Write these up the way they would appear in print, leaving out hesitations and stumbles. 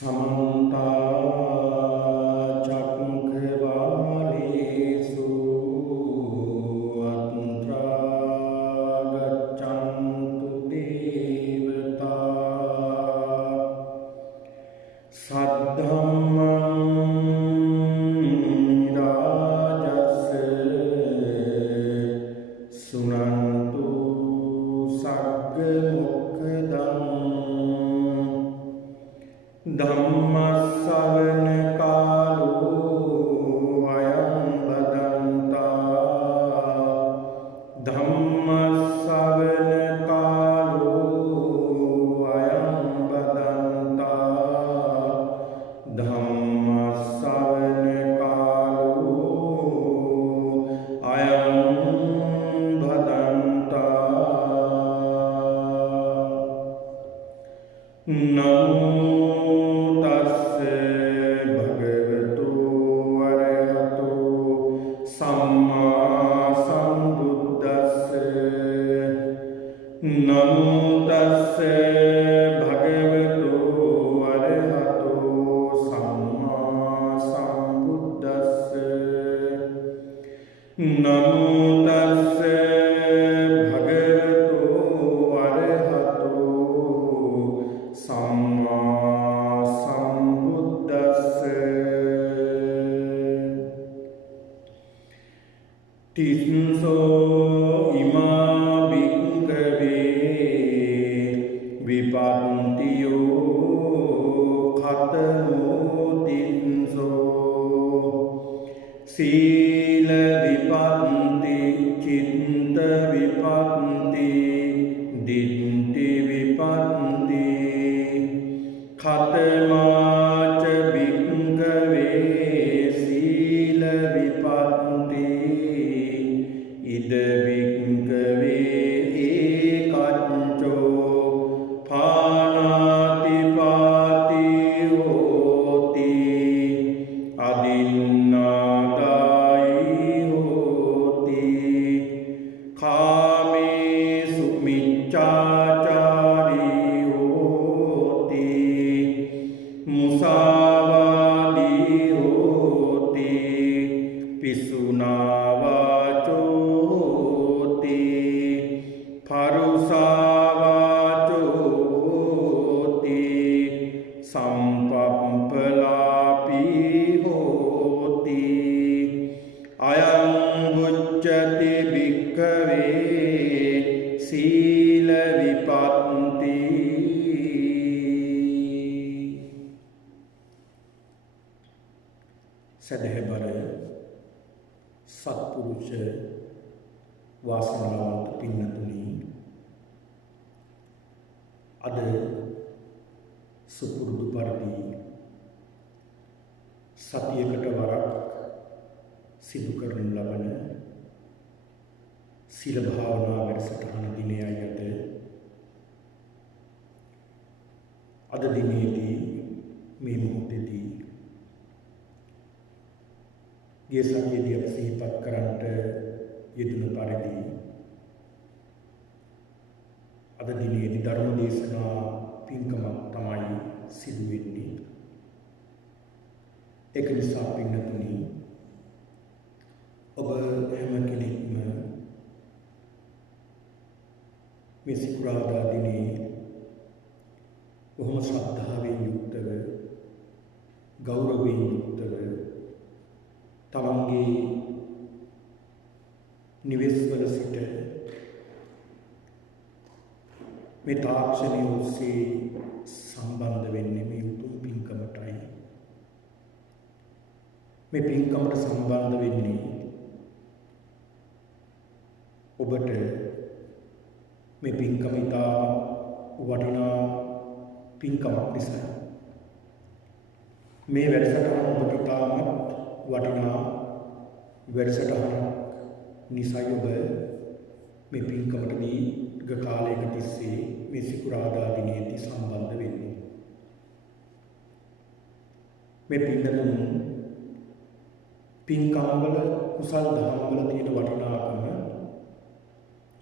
समन्ता चक्रवालेषु अत्र गच्छन्तु देवता सद्धम्मं राजस्य सुनन्तु सग्मुखदम् धम्मश्रवण कालो अयं बदन्ता धम्मश्रवण कालो अयं बदन्ता धम्मश्रवण कालो अयं बदन्ता नमो नमो तस्से भगवतो अरहतो सम्मा सम्बुद्धस्से नमो तस्से भगवतो अरहतो सम्मा सम्बुद्धस्से तिस्सो इमा विपत्तियो खतमो तिन्सो शील विपत्ति चित्त विपत्ति दिट्ठि विपत्ति खतमाच भिक्खवे शील विपत्ति इद भिक्खवे एकच्चो पानातिपाति होति अदिन्नादायि होति कामेषु मिच्छाचारी होति मुसावादी होति पिसुना वाचो होति फरुसा संपप्पलापी होति अयं उच्यते भिक्खवे शील विपत्ति सदैवर सत्पुरुष वासनावंत पिන්නතුනි අද සුපුරුදු පරිදි සතියකට වරක් සිදු කරනු ලබන සීල භාවනා වැඩසටහන දිනයයි අද දිනේදී මේ මොහොතේදී ගිය සතියේදී අපි සිහිපත් කරන්නට යෙදුණු පරිදි අද දිනේදී ධර්ම දේශනා පින්කමක් තමයි සිදු වෙන්නේ. ඒක නිසා පින්නතුනි ඔබ හැම කෙනෙක්ම මේ සිකුරාදා දිනේ බොහොම ශ්‍රද්ධාවෙන් යුක්තව ගෞරවයෙන් යුක්තව තමන්ගේ නිවෙස්වල සිට මේ තාක්ෂණය ඔස්සේ සම්බන්ධ වෙන්නේ මේ උතුම් පින්කමටයි. මේ පින්කමට සම්බන්ධ වෙන්නේ ඔබට මේ පින්කම ඉතා වටිනා පින්කමක් නිසා. මේ වැඩසටහන ඔබට ඉතාමත් වටිනා වැඩසටහනක් නිසා ඔබ මේ පින්කමට දීර්ඝ කාලයක තිස්සේ මේ සිකුරාදා දිනේදී සම්බන්ධ වෙන්නේ. මේ පින්කම පින්කම්වල කුසල් දහම්වල තියෙන වටිනාකම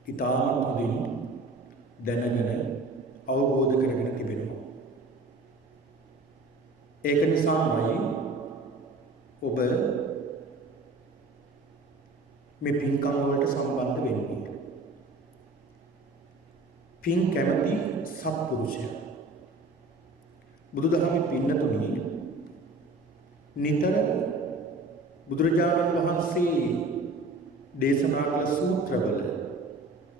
ඉතාමත් හොඳින් දැනගෙන අවබෝධ කරගෙන තිබෙනවා. ඒක නිසාමයි ඔබ මේ පින්කම් වලට සම්බන්ධ වෙන්නේ. පින් කැමති සත්පුරුෂයා. බුදුදහමේ පින්නතුනි නිතර බුදුරජාණන් වහන්සේ දේශනා කළ සූත්‍රවල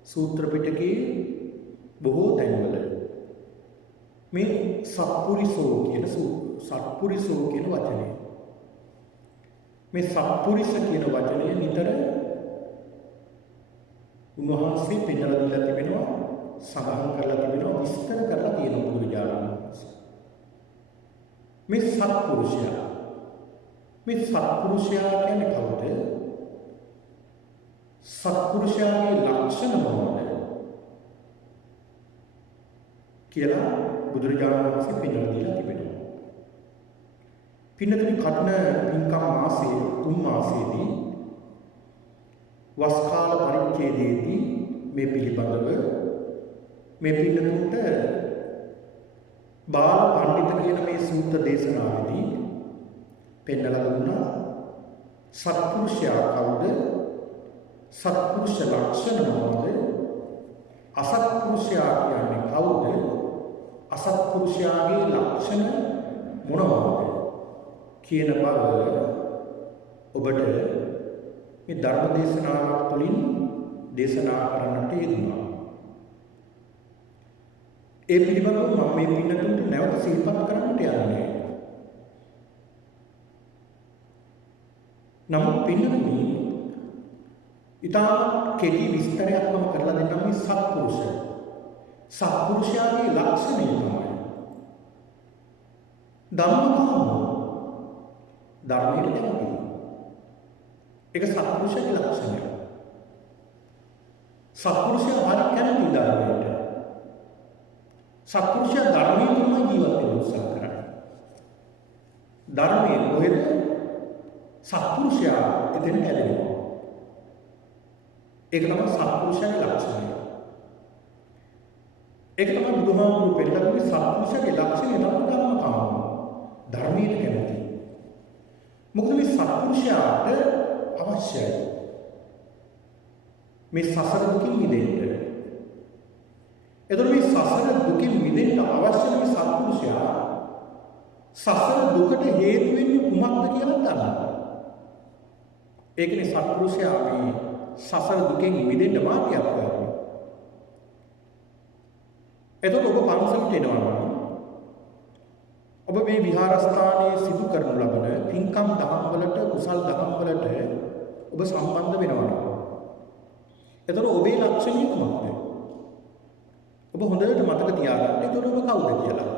සූත්‍ර පිටකයේ බොහෝ තැන්වල මේ සත්පුරිසෝ කියන වචනය මේ සත්පුරිස කියන වචනය නිතර උන්වහන්සේ පෙන්නලා දීලා තිබෙනවා, සඳහන් කරලා තිබෙනවා, විස්තර කරලා තියෙනවා බුදුරජාණන් වහන්සේ. මේ සත්පුරුෂයා කියන්නේ කවුද? සත්පුරුෂයාගේ ලක්ෂණ මොනවාද කියලා බුදුරජාණන් වහන්සේ පෙන්නලා දීලා තිබෙනවා. පින්නතුනි කර්ණ පින්කම් මාසයේ 3 මාසයේදී වස් කාල පරිච්ඡේදයේදී මේ පිළිබඳව මේ පින්නතුන්ට බාල පඬිත කියන මේ සූත්‍ර දේශනාවේදී පෙන්නලා දුන්නා සත්පුරුෂයා කවුද? සත්පුරුෂ ලක්ෂණ මොනවාද? අසත්පුරුෂයා කියන්නේ කවුද? අසත්පුරුෂයාගේ ලක්ෂණ මොනවාද කියන බව ඔබට මේ ධර්ම දේශනාවක් තුළින් දේශනා කරන්නට යෙදුණා. ඒ පිළිබඳව මම මේ පින්නතුන්ට නැවත සිහිපත් කරන්නට යන්නේ. නමුත් පින්නතුනි ඉතාම කෙටි විස්තරයක් මම කරලා දෙන්නම් මේ සත්පුරුෂයාගේ ලක්ෂණය තමයි ධම්මකාමෝ, ධර්මයට කැමති. ඒක සත්පුරුෂයාගේ ලක්ෂණය. සත්පුරුෂයා හරි කැමති ධර්මයට. සත්පුරුෂයා ධර්මයේ තමයි ජීවත් වෙන්න උත්සාහ කරන්නේ. ධර්මයේ කොහෙද? සත්පුරුෂයා එතෙන්ට ඇලෙනවා. ඒක තමයි සත්පුරුෂයාගේ ලක්ෂණය. ඒක තමයි බුදුහාමුදුරුවෝ පෙන්නන සත්පුරුෂයාගේ ලක්ෂණය තමයි ධම්මකාම. ධර්මයට කැමති. මොකද මේ සත්පුරුෂයාට අවශ්‍යයි මේ සසර දුකින් මිදෙන්න. එතකොට මේ සසර දුකින් මිදෙන්න අවශ්‍ය මේ සත්පුරුෂයා සසර දුකට හේතු වෙන්නේ කුමක්ද කියලා දන්නවා. ඒකනේ සත්පුරුෂයා මේ සසර දුකෙන් මිදෙන්න මාර්ගයක් හොයන්නේ. එතකොට ඔබ පන්සලට එනවා. ඔබ මේ විහාරස්ථානයේ සිදු කරනු ලබන පින්කම් දහම් වලට, කුසල් දහම් වලට ඔබ සම්බන්ධ වෙනවා. එතකොට ඔබේ ලක්ෂණය මොකක්ද? ඔබ හොඳට මතක තියාගන්න. එතකොට ඔබ කවුද කියලා.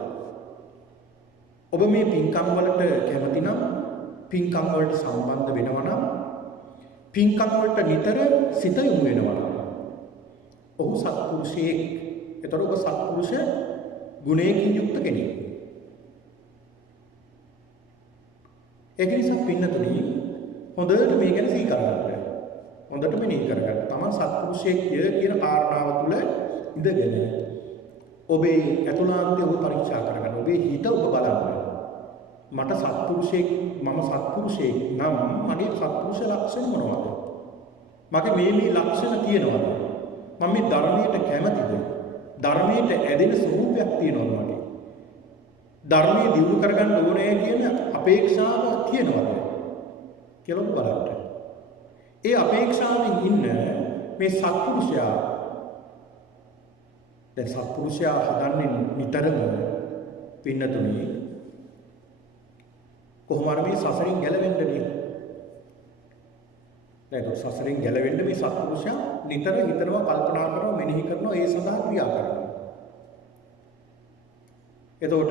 ඔබ මේ පින්කම් වලට කැමති නම්, පින්කම් වලට සම්බන්ධ වෙනවා නම්, පින්කම් වලට නිතර සිත යොමු වෙනවා නම් ඔහු සත්පුරුෂයෙක්. එතකොට ඔබ සත්පුරුෂ ගුණයකින් යුක්ත කෙනෙක්. ඒක නිසා පින්නතුනි හොඳට මේ ගැන සිහි කරගන්න. හොඳට මෙනෙහි කරගන්න. තමන් සත්පුරුෂයෙක් කියන කාරණාව තුළ ඉඳගෙන ඔබේ ඇතුළාන්තය ඔබ පරීක්ෂා කරගන්න. ඔබේ හිත ඔබ බලන්න. මට සත්පුරුෂයෙක්, මම සත්පුරුෂයෙක් නම් මගේ සත්පුරුෂ ලක්ෂණ මොනවද? මගේ මේ ලක්ෂණ තියෙනවද? මම මේ ධර්මයට කැමතිද? ධර්මයට ඇදෙන ස්වરૂපයක් තියෙනවද මගේ? ධර්මයේ දියුණු කරගන්න ඕනේ කියන අපේක්ෂාව තියෙනවද කියලා බලන්න. ඒ අපේක්ෂාවෙන් ඉන්න මේ සත්පුරුෂයා, දැන් සත්පුරුෂයා හදන්නේ නිතරම පින්නතුනි කොහොම හරි මේ සසරින් ගැලවෙන්නනේ. නේද? සසරින් ගැලවෙන්න මේ සත්පුරුෂයා නිතර හිතනවා, කල්පනා කරනවා, මෙනෙහි කරනවා, ඒ සඳහා ක්‍රියා කරනවා. එතකොට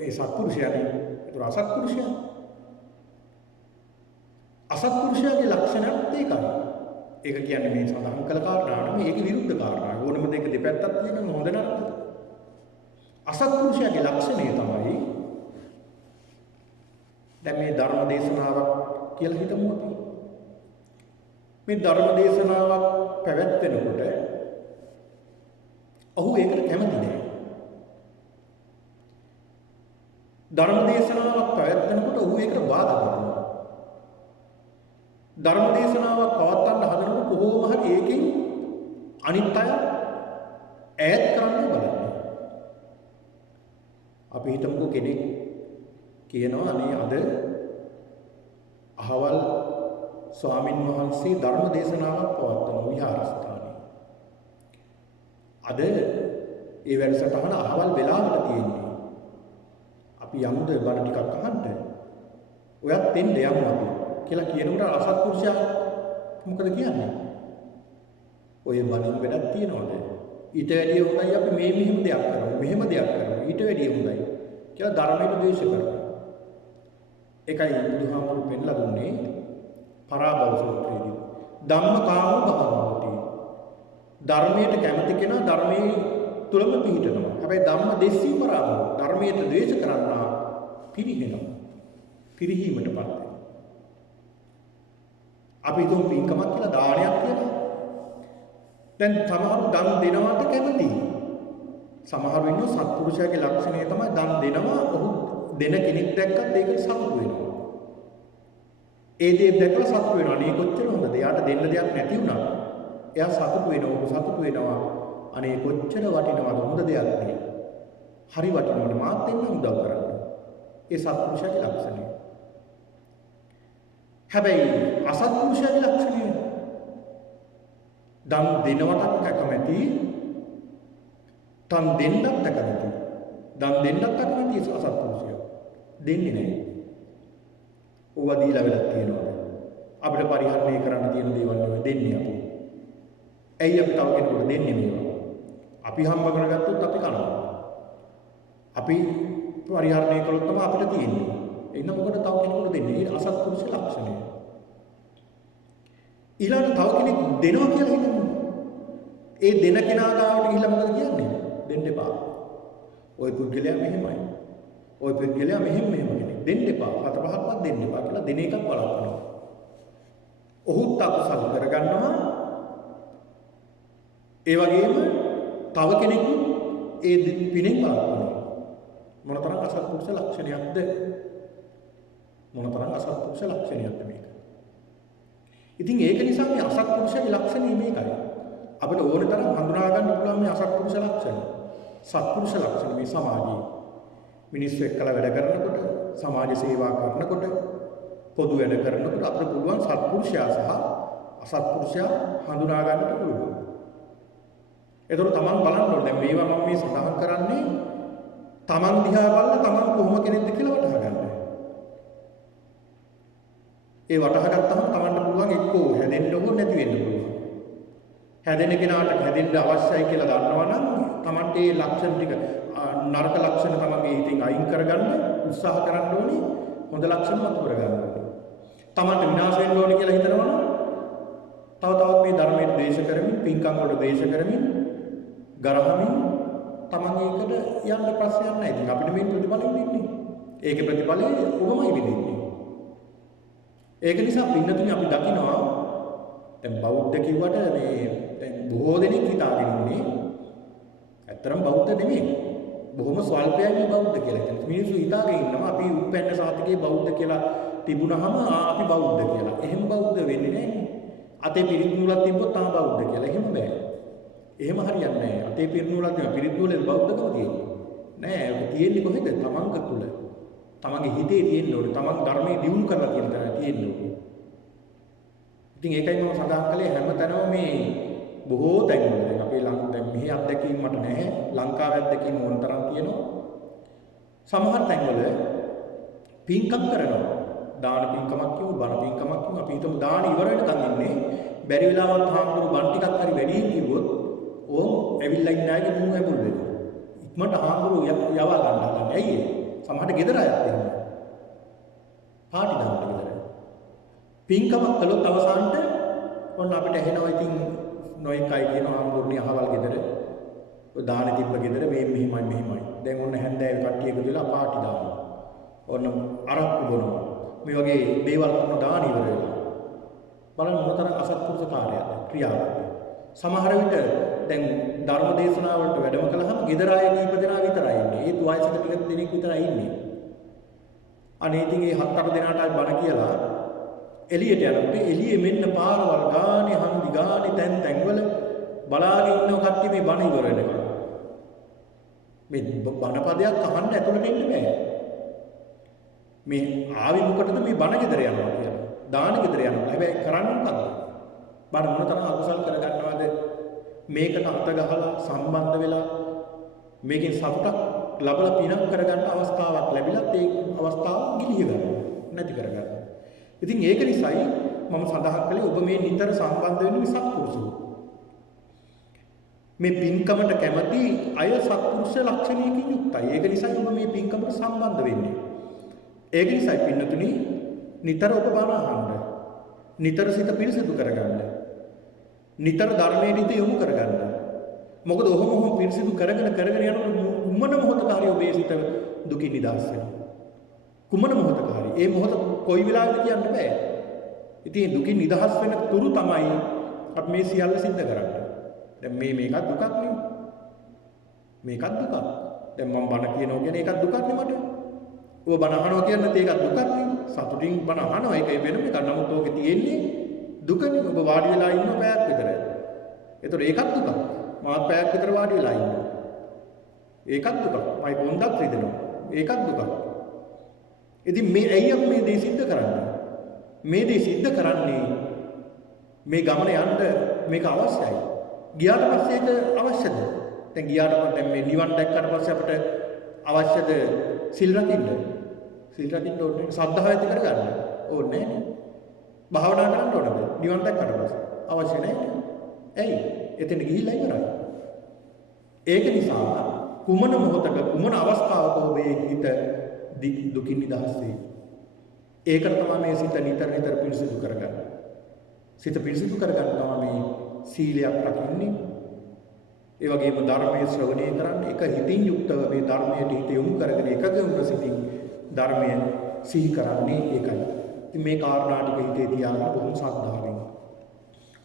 ඒ සත්පුරුෂයානේ. එතකොට අසත්පුරුෂයාගේ ලක්ෂණත් ඒකයි. ඒක කියන්නේ මේ සඳහන් කළ කාරණා නෙමෙයි, ඒකේ විරුද්ධ කාරණා. ඕනම දෙයක දෙපැත්තක් තියෙනවා, හොඳ නරක. අසත්පුරුෂයාගේ ලක්ෂණය තමයි දැන් මේ ධර්ම දේශනාවක් කියලා හිතමු අපි. මේ ධර්ම දේශනාවක් පැවැත්වෙනකොට ඔහු ඒකට කැමති නෑ. ධර්ම දේශනාවක් පැවැත්වෙනකොට ඌ ඒකට බාධා කරනවා. ධර්ම දේශනාවක් පවත්වන්න හදනකොට කොහොම හරි ඒකෙන් අනිත් අය ඈත් කරන්න බලන්නේ. අපි හිතමුකෝ කෙනෙක් කියනවා අනේ අද අහවල් ස්වාමින් වහන්සේ ධර්ම දේශනාවක් පවත්වන විහාරස්ථානයේ. අද ඒ වැඩසටහන අහවල් වෙලාවට තියෙන්නේ. අපි යමුද බණ ටිකක් අහන්න? ඔයත් එන්න යමු අපි කියලා කියනකොට අසත්පුරුෂයා මොකද කියන්නේ? ඔය බණින් වැඩක් තියනවද? ඊට වැඩිය හොඳයි අපි මෙහෙම දෙයක් කරමු. මෙහෙම දෙයක් කරමු. ඊට වැඩිය හොඳයි කියලා ධර්මයට ද්වේෂ කරනවා. ඒකයි බුදුහාමුදුරු පෙන්ලා දුන්නේ පරාභව සූත්‍රයේදී. ධම්මකාමෝ භවන්ති. ධර්මයට කැමති කෙනා ධර්මයේ තුලම පිහිටනවා. හැබැයි ධම්ම දෙස්සී පරාභව. ධර්මයට ද්වේෂ කරන්නා පිරිහෙනවා. පිරිහීමටපත් වෙනවා. අපි දුම් පින්කමක් කියලා දානයක් කියලා. දැන් සමහරු දන් දෙනවට කැමතියි. සමහරු ඉන්නවා සත්පුරුෂයාගේ ලක්ෂණය තමයි දන් දෙනවා. ඔහු දෙන කෙනෙක් දැක්කත් ඒකට සතුටු වෙනවා. ඒ දේ දැකලා සතුටු වෙනවා. අනේ කොච්චර හොඳද? එයාට දෙන්න දෙයක් නැති වුණා. එයා සතුටු වෙනවා. ඔහු සතුටු වෙනවා. අනේ කොච්චර වටිනවද? හොඳ දෙයක් නේ. හරි වටිනවද? මාත් දෙන්න උදව් කරන්න. ඒ සත්පුරුෂයාගේ ලක්ෂණය. හැබැයි අසත්පුරුෂයාගේ ලක්ෂණය දන් දෙනවටත් කැමැති, තන් දෙන්නත් කැමැති. දන් දෙන්නත් කැමැති අසත්පුරුෂයා. දෙන්නේ නැහැ. ඕවා දීලා වෙලක් තියෙනවා. අපිට පරිහරණය කරන්න තියෙන දේවල් නෙවෙයි දෙන්නේ අපි. ඇයි අපි තව කෙනෙකුට දෙන්නේ මේවා? අපි හම්බ කරගත්තොත් අපි කනවා. අපි පරිහරණය කළොත් තමයි අපිට තියෙන්නේ. එන්න මොකද තව කෙනෙකුට දෙන්නේ? ඒ අසත්පුරුෂ ලක්ෂණය. ඊළඟට තව කෙනෙක් දෙනවා කියලා හිතමු. ඒ දෙන කෙනා ගාවට ගිහිල්ලා මොකද කියන්නේ? දෙන්න එපා. ওই පුද්ගලයා මෙහෙමයි. ওই පුද්ගලයා මෙහෙම කෙනෙක්. දෙන්න එපා. හත පහක්වත් දෙන්න එපා කියලා දෙන එකක් බලනවා. ඔහුත් අකුසල කරගන්නවා. ඒ වගේම තව කෙනෙකු ඒ පිනෙන් බලනවා. මොනතරම් අසත්පුරුෂ ලක්ෂණයක්ද? මොනතරම් අසත්පුරුෂ ලක්ෂණයක්ද මේක? ඉතින් ඒක නිසා මේ අසත්පුරුෂගේ ලක්ෂණය මේකයි. අපිට ඕන තරම් හඳුනා ගන්න පුළුවන් මේ අසත්පුරුෂ ලක්ෂණ. සත්පුරුෂ ලක්ෂණ මේ සමාජයේ මිනිස්සු එක්කලා වැඩ කරනකොට, සමාජ සේවා කරනකොට, පොදු වැඩ කරනකොට අපිට පුළුවන් සත්පුරුෂයා සහ අසත්පුරුෂයා හඳුනා ගන්නට පුළුවන්. ඒතර තමන් බලන්න ඕනේ. දැන් මේවා මම මේ සඳහන් කරන්නේ තමන් දිහා බලලා තමන් කොහොම කෙනෙක්ද කියලා වටහා ගන්න. ඒ වටහා ගත්තම තමන්ට පුළුවන් එක්කෝ හැදෙන්න ඕන නැති වෙන්න පුළුවන්. හැදෙන කෙනාට හැදෙන්න අවශ්‍යයි කියලා දන්නවනම් තමන්ට ඒ ලක්ෂණ ටික නරක ලක්ෂණ තමන්ගේ හිතින් අයින් කරගන්න උත්සාහ කරන්න ඕනේ. හොඳ ලක්ෂණ මත කරගන්න ඕනේ. තමන්ට විනාශ වෙන්න ඕනේ කියලා හිතනවනම් තව තවත් මේ ධර්මයට ද්වේෂ කරමින්, පින්කම් වලට ද්වේෂ කරමින්, ගරහමින් තමන් ඒකට යන්න ප්‍රශ්නයක් නැහැ. ඉතින් අපිට මේ ප්‍රතිඵල විඳින්නේ. ඒකේ ප්‍රතිඵලය ඔබමයි විඳින්නේ. ඒක නිසා පින්නතුනි අපි දකිනවා දැන් බෞද්ධ කිව්වට මේ දැන් බොහෝ දෙනෙක් හිතාගෙන ඉන්නේ ඇත්තරම් බෞද්ධ නෙමෙයි. බොහොම ස්වල්පයයි මේ බෞද්ධ කියලා. ඉතින් මිනිස්සු හිතාගෙන ඉන්නවා අපි උපැන්න සාතිකේ බෞද්ධ කියලා තිබුණාම අපි බෞද්ධ කියලා. එහෙම බෞද්ධ වෙන්නේ නැහැ. අතේ පිරිත් නූලක් තිබ්බොත් තමයි බෞද්ධ කියලා. එහෙම බෑ. එහෙම හරියන්නේ නැහැ. අතේ පිරිත් නූලක් තිබ්බ පිරිත් නූලේ බෞද්ධකම තියෙන්නේ. නෑ. ඒක තියෙන්නේ කොහෙද? තමන්ක තුල. තමන්ගේ හිතේ තියෙන්න ඕනේ. තමන් ධර්මයේ දියුණු කරලා තියෙන තැන තියෙන්න ඕනේ. ඉතින් ඒකයි මම සඳහන් කළේ හැමතැනම මේ බොහෝ තැන්වල දැන් අපේ දැන් මෙහි අත්දැකීම් මට නැහැ. ලංකාවේ අත්දැකීම් මොන තරම් තියෙනවා. සමහර තැන්වල පින්කම් කරනවා. දාන පින්කමක් කියමු, බණ පින්කමක් කියමු. අපි හිතමු දාන ඉවර වෙනකන් ඉන්නේ. බැරි වෙලාවත් හාමුදුරු බණ ටිකක් හරි වැඩි කිව්වොත් ඕම් ඇවිල්ලා ඉන්න අයගේ මුණ ඇඹුල් වෙනවා. ඉක්මනට හාමුදුරු යවා ගන්න හදන්නේ. ඇයි ඒ? සමහරට ගෙදර අයත් එහෙම. පාටි දාන්න ගෙදර. පින්කමක් කළොත් අවසානට ඔන්න අපිට ඇහෙනවා ඉතින් නොයෙක් අය කියනවා හාමුදුරනේ අහවල් ගෙදර. ඔය දාන තිබ්බ ගෙදර මේ මෙහිමයි. දැන් ඔන්න හැන්දෑවේ කට්ටිය එකතු වෙලා පාටි දානවා. ඔන්න අරක්කු බොනවා. මේ වගේ දේවල් කරන දාන ඉවර වෙනවා. බලන්න මොනතරම් අසත්පුරුෂ කාර්යයක්ද ක්‍රියාවක්ද. සමහර විට දැන් ධර්ම දේශනාවලට වැඩම කළාම ගෙදර අය කීප දෙනා විතරයි ඉන්නේ. ඒත් වයසක ටික දෙනෙක් විතරයි ඉන්නේ. අනේ ඉතින් මේ 7-8 දෙනාටයි බණ කියලා එළියට යනකොට එළියේ මෙන්න පාරවල් ගානේ හන්දි ගානේ තැන්වල බලාගෙන ඉන්නව කට්ටිය මේ බණ ඉවර වෙනකම්. මේ බණ පදයක් අහන්න ඇතුළට එන්න බෑ. මේ ආවි මොකටද මේ බණ ගෙදර යනවා කියලා. දාන ගෙදර යනවා. හැබැයි කරන්නේ මොකද්ද? බණ මොනතරම් අකුසල් කරගන්නවද? මේකට අත ගහලා සම්බන්ධ වෙලා මේකෙන් සතුටක් ලබලා පිනක් කරගන්න අවස්ථාවක් ලැබිලත් ඒ අවස්ථාව ගිලිහ ගන්නවා. නැති කරගන්නවා. ඉතින් ඒක නිසායි මම සඳහන් කළේ ඔබ මේ නිතර සම්බන්ධ වෙන්න මේ සත්පුරුෂෝ. මේ පින්කමට කැමති අය සත්පුරුෂ ලක්ෂණයකින් යුක්තයි. ඒක නිසා ඔබ මේ පින්කමට සම්බන්ධ වෙන්නේ. ඒක නිසායි පින්නතුනි නිතර ඔබ බණ අහන්න. නිතර සිත පිරිසිදු කරගන්න. නිතර ධර්මයේ හිත යොමු කරගන්න. මොකද ඔහොම පිරිසිදු කරගෙන යනකොට කුමන මොහොතක හරි ඔබේ සිත දුකින් නිදහස් වෙනවා. කුමන මොහොතක හරි. ඒ මොහොත කොයි වෙලාවද කියන්න බෑ. ඉතින් දුකින් නිදහස් වෙන තුරු තමයි අපි මේ සියල්ල සිද්ධ කරන්නේ. දැන් මේකත් දුකක් නෙවෙයි. මේකත් දුකක්. දැන් මම බණ කියනවා කියන්නේ ඒකත් දුකක් නෙ මට. ඔබ බණ අහනවා කියන්නේ ඒකත් දුකක් නෙවෙයි. සතුටින් බණ අහනවා ඒක වෙනම එකක්. නමුත් ඕකේ තියෙන්නේ දුකනේ. ඔබ වාඩි වෙලා ඉන්න පැයක් විතර. ඒතකොට ඒකත් දුකක්. මාත් පැයක් විතර වාඩි වෙලා ඉන්නවා. ඒකත් දුකක්. මයි කොන්දක් රිදෙනවා. ඒකත් දුකක්. ඉතින් මේ ඇයි අපි මේ දේ සිද්ධ කරන්නේ? මේ දේ සිද්ධ කරන්නේ මේ ගමන යන්න මේක අවශ්‍යයි. ගියාට පස්සේ ඒක අවශ්‍යද? දැන් ගියාට පස්සේ මේ නිවන් දැක්කට පස්සේ අපිට අවශ්‍යද සිල් රකින්න? සිල් රකින්න ඕනේ. සද්ධාව ඇති කරගන්න ඕනේ නෑනේ. භාවනා කරන්න ඕනද? නිවන් දැක්කට පස්සේ අවශ්‍ය නැහැ. ඇයි? එතන ගිහිල්ලා ඉවරයි. ඒක නිසා කුමන මොහොතක කුමන අවස්ථාවක ඔබේ හිත දුකින් නිදහස් වේ. ඒකට තමයි මේ සිත නිතර පිරිසිදු කරගන්න. සිත පිරිසිදු කරගන්න තමයි මේ සීලයක් රකින්නේ. ඒ වගේම ධර්මයේ ශ්‍රවණය කරන්න එක හිතින් යුක්තව මේ ධර්මයට හිත යොමු කරගෙන එකගම සිතින් ධර්මය සිහි කරන්නේ ඒකයි. ඉතින් මේ කාරණා ටික හිතේ තියාගන්න බොහොම ශ්‍රද්ධාවෙන්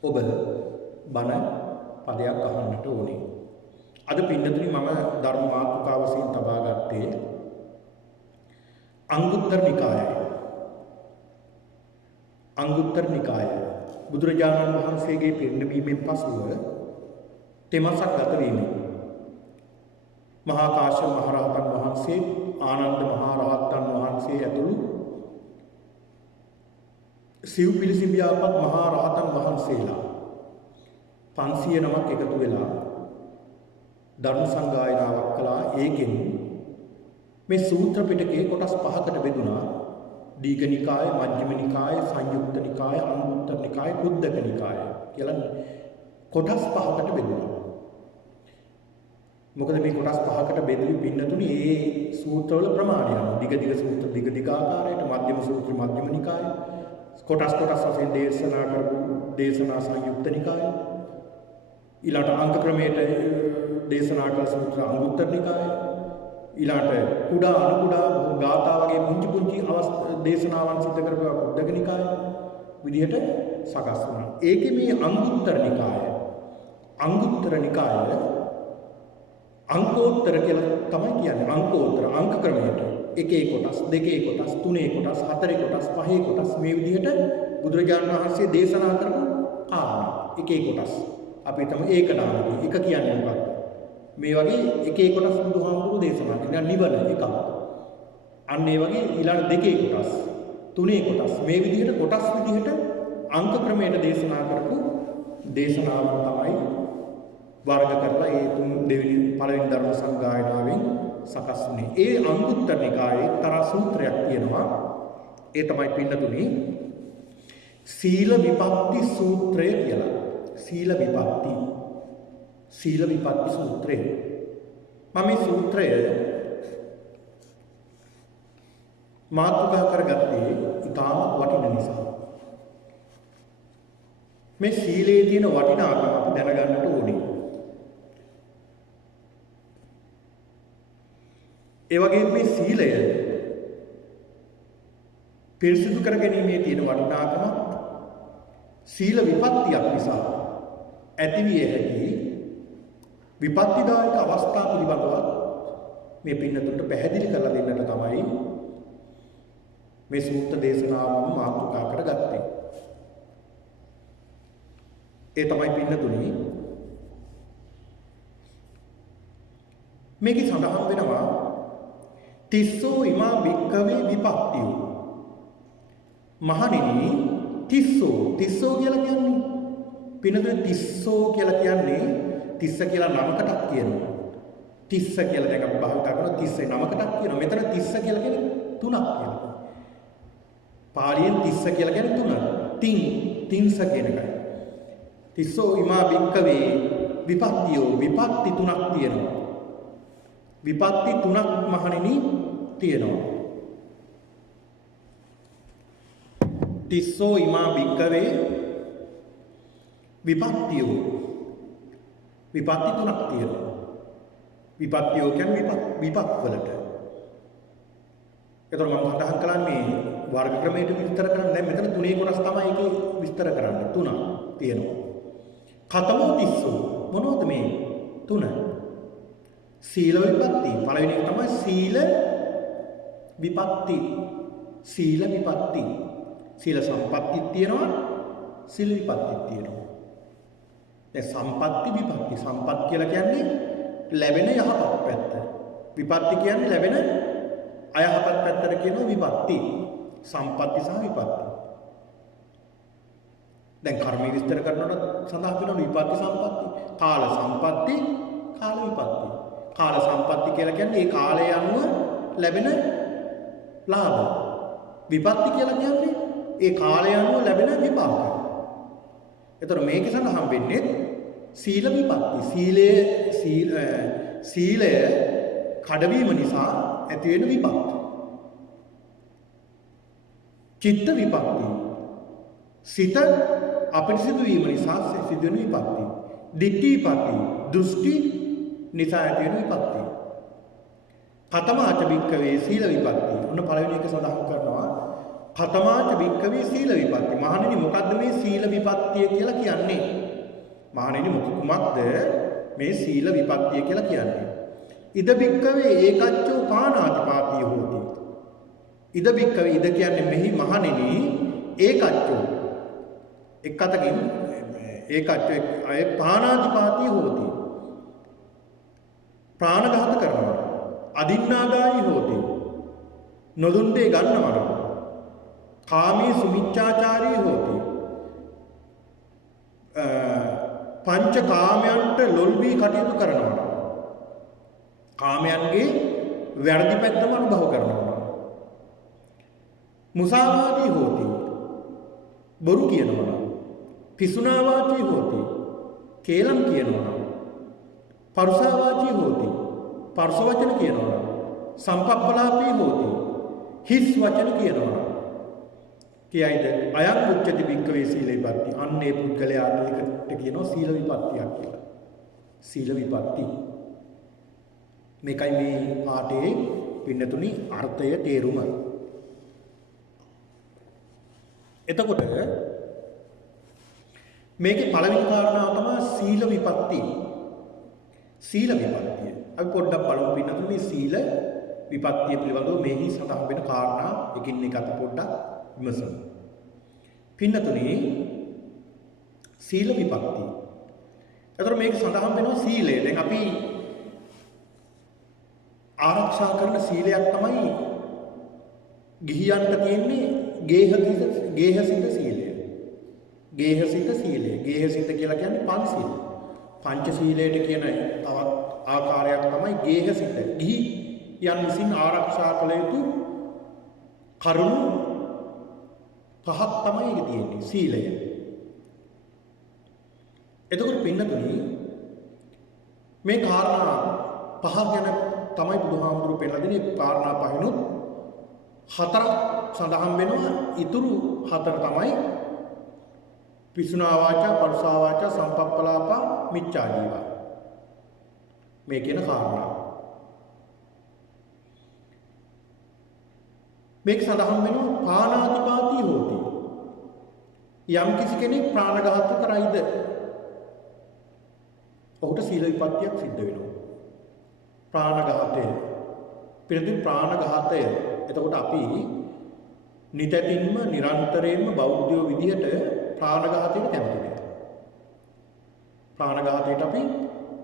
ඔබ බණ පදයක් අහන්නට ඕනේ. අද පින්නතුනි මම ධර්ම මාතෘකාව වශයෙන් තබා ගත්තේ අංගුත්තර නිකායයි. අංගුත්තර නිකාය බුදුරජාණන් වහන්සේගේ පිරිනිවීමෙන් පසුව තෙමසක් ගත වීමෙන් මහා කාශ්‍යප මහ රහතන් වහන්සේ ආනන්ද මහ රහතන් වහන්සේ ඇතුළු සිව් පිළිසිඹියාපත් මහා රහතන් වහන්සේලා 500 නමක් එකතු වෙලා ධර්ම සංගායනාවක් කළා. ඒකෙන් මේ සූත්‍ර පිටකේ කොටස් 5කට බෙදුණා. දීඝ නිකාය, මජ්ක්‍ධිම නිකාය, සංයුක්ත නිකාය, අංගුත්තර නිකාය, කුද්දක නිකාය කියලා කොටස් 5කට බෙදුණා. මොකද මේ කොටස් 5කට බෙදුවි පින්නතුනි ඒ සූත්‍රවල ප්‍රමාණය අනුව දිග සූත්‍ර දිග ආකාරයට, මධ්‍යම සූත්‍ර මධ්‍යම නිකාය, කොටස් වශයෙන් දේශනා කරපු දේශනා සංයුක්ත නිකාය, ඊළාට අංග ක්‍රමයට දේශනා කළ සූත්‍ර අංගුත්තර නිකාය, ඊළාට කුඩා අනුකුඩා ගාථා වගේ පුංචි දේශනාවන් සිද්ධ කරපු කුද්දක නිකාය විදිහට සකස් වුණා. ඒකේ මේ අංගුත්තර නිකාය අංකෝත්තර කියලා තමයි කියන්නේ. අංකෝත්තර අංක ක්‍රමයට එකේ කොටස්, දෙකේ කොටස්, තුනේ කොටස්, හතරේ කොටස්, පහේ කොටස් මේ විදිහට බුදුරජාණන් වහන්සේ දේශනා කරපු කාරණා එකේ කොටස්. අපි තමයි ඒක නාමදී එක කියන්නේ මොකක්ද? මේ වගේ එකේ කොටස් බුදුහාමුදුරුවෝ දේශනා කරන නිවන එකක්. අන්න ඒ වගේ ඊළඟ දෙකේ කොටස්, තුනේ කොටස් මේ විදිහට කොටස් විදිහට අංක ක්‍රමයට දේශනා කරපු දේශනාවන් තමයි වර්ග කරලා ඒ පළවෙනි ධර්ම සංගායනාවෙන් සකස් වුණේ. ඒ අංගුත්තර නිකායේ තරහ සූත්‍රයක් තියෙනවා. ඒ තමයි පින්නතුනි සීල විපත්ති සූත්‍රය කියලා. සීල විපත්ති සූත්‍රය. මම මේ සූත්‍රය මාතෘකා කරගත්තේ ඉතාම වටින නිසා. මේ සීලයේ තියෙන වටිනාකම අපි දැනගන්නට ඕනේ. ඒ වගේම මේ සීලය පිරිසිදු කර ගැනීමේ තියෙන වටිනාකම සීල විපත්තියක් නිසා ඇතිවිය හැකි විපත්තිදායක අවස්ථා පිළිබඳව මේ පින්නතුන්ට පැහැදිලි කරලා දෙන්නට තමයි මේ සූත්‍ර දේශනාවම මාතෘකා කරගත්තේ. ඒ තමයි පින්නතුනි මේකේ සඳහන් වෙනවා තිස්සෝ ඉමා භික්ඛවේ විපක්තියෝ. මහණෙනි තිස්සෝ කියලා කියන්නේ පින්නතුනි තිස්සෝ කියලා කියන්නේ තිස්ස කියලා නමකටක් කියනවා. තිස්ස කියලා දැන් අපි භාවිත කරන තිස්සේ නමකටක් කියනවා. මෙතන තිස්ස කියලා කියන්නේ තුනක් කියනවා. පාලියෙන් තිස්ස කියලා කියන්නේ තුන. තින්ස කියන එකයි. තිස්සෝ ඉමා භික්ඛවේ විපක්තියෝ විපක්ති තුනක් තියෙනවා. විපක්ති තුනක් මහණෙනි තියෙනවා. තිස්සෝ ඉමා භික්ඛවේ විපක්තියෝ විපක්ති තුනක් තියෙනවා. විපක්තියෝ කියන්නේ විපක් වලට. ඒතර මම සඳහන් කළා මේ වර්ග ක්‍රමයට විස්තර කරන්න දැන් මෙතන තුනේ කොටස් තමයි ඒකේ විස්තර කරන්නේ. තුනක් තියෙනවා. කතමෝ තිස්සෝ මොනවද මේ තුන? සීල විපත්ති. පළවෙනි එක තමයි සීල විපත්ති. සීල විපත්ති. සීල සම්පත්තිය තියෙනවා. සීල විපත්තිය තියෙනවා. දැන් සම්පත්ති විපත්ති. සම්පත් කියලා කියන්නේ ලැබෙන යහපත් පැත්ත. විපත්ති කියන්නේ ලැබෙන අයහපත් පැත්තට කියනවා විපත්ති. සම්පත්ති සහ විපත්ති. දැන් කර්ම විස්තර කරනකොට සඳහන් වෙනවා විපත්ති සම්පත්ති. කාල සම්පත්ති, කාල විපත්ති. කාල සම්පත්ති කියලා කියන්නේ ඒ කාලය අනුව ලැබෙන ලාභ. විපත්ති කියලා කියන්නේ ඒ කාලය අනුව ලැබෙන විපාක. එතකොට මේක සඳහන් වෙන්නේ සීල විපත්ති. සීලය කඩවීම නිසා ඇති වෙන විපත්ති. චිත්ත විපත්ති. සිත අපිරිසිදු වීම නිසා සිදුවෙන විපත්ති. ditthi විපත්ති. දෘෂ්ටි නිසා ඇති වෙන විපත්ති. කතමාච භික්ඛවේ සීල විපත්ති. ඔන්න පළවෙනි එක සඳහන් කරනවා. කතමාච භික්ඛවේ සීල විපත්ති. මහණෙනි මොකද්ද මේ සීල විපත්තිය කියලා කියන්නේ? මහණෙනි කුමක්ද මේ සීල විපත්තිය කියලා කියන්නේ? ඉද භික්ඛවේ ඒකච්චෝ පාණාතිපාතිය හෝති. ඉද භික්ඛවේ ඉද කියන්නේ මෙහි මහණෙනි ඒකච්චෝ එක් අතකින් ඒකච්චෝ අය පාණාතිපාතිය හෝති. ප්‍රාණඝාත කරනවා. අදින්නාදායි හෝති. නොදුන් දේ ගන්නවා. කාමී සුමිච්ඡාචාරී හෝති. පංච කාමයන්ට ලොල් වී කටයුතු කරනවා. කාමයන්ගේ වැරදි පැත්තම අනුභව කරනවා. මුසාවාදී හෝති. බොරු කියනවා. පිසුනාවාදී හෝති. කේලම් කියනවා. පරුසාවාදී හෝති. පරුස වචන කියනවා. සම්පප්පලාපී හෝති. හිස් වචන කියනවා. කියයිද අයං උච්චති භික්ඛවේ සීල විපත්ති. අන්නේ පුද්ගලයාට ඒකට කියනවා සීල විපත්තියක් කියලා. සීල විපත්ති. මේකයි මේ පාඩේ පින්නතුනි අර්ථය තේරුම. එතකොට මේකේ පළවෙනි කාරණාව තමයි සීල විපත්ති. සීල විපත්තිය. අපි පොඩ්ඩක් බලමු පින්නතුනි මේ සීල විපත්තිය පිළිබඳව මෙහි සඳහන් වෙන කාරණා එකින් එක අපි පොඩ්ඩක් විමසමු. පින්නතුනි සීල විපත්ති. එතකොට මේක සඳහන් වෙනවා සීලය. දැන් අපි ආරක්ෂා කරන සීලයක් තමයි ගිහියන්ට තියෙන්නේ ගේහසිත සීලය. ගේහසිත සීලය. ගේහසිත කියලා කියන්නේ පංචශීල. පංචශීලයට කියන තවත් ආකාරයක් තමයි ගේහසිත. ගිහියන් විසින් ආරක්ෂා කළ යුතු කරුණු පහක් තමයි ඒක තියෙන්නේ සීලය. එතකොට පින්නතුනි මේ කාරණා පහ ගැන තමයි බුදුහාමුදුරුවෝ පෙන්නලා දෙන්නේ. කාරණා පහිනුත් හතරක් සඳහන් වෙනවා. ඊතුරු හතර තමයි පිසුනා වාචා, පරුසා වාචා, සම්පප්පලාපා, මිච්ඡා ජීවා. මේ කියන කාරණා. මේක සඳහන් වෙනවා පාණාතිපාතී හෝති. යම් කිසි කෙනෙක් ප්‍රාණඝාත කරයිද ඔහුට සීල විපත්තියක් සිද්ධ වෙනවා. ප්‍රාණඝාතය. පිළිතුරු ප්‍රාණඝාතය. එතකොට අපි නිතැතින්ම නිරන්තරයෙන්ම බෞද්ධයෝ විදියට ප්‍රාණඝාතයට කැමති නැහැ. ප්‍රාණඝාතයට අපි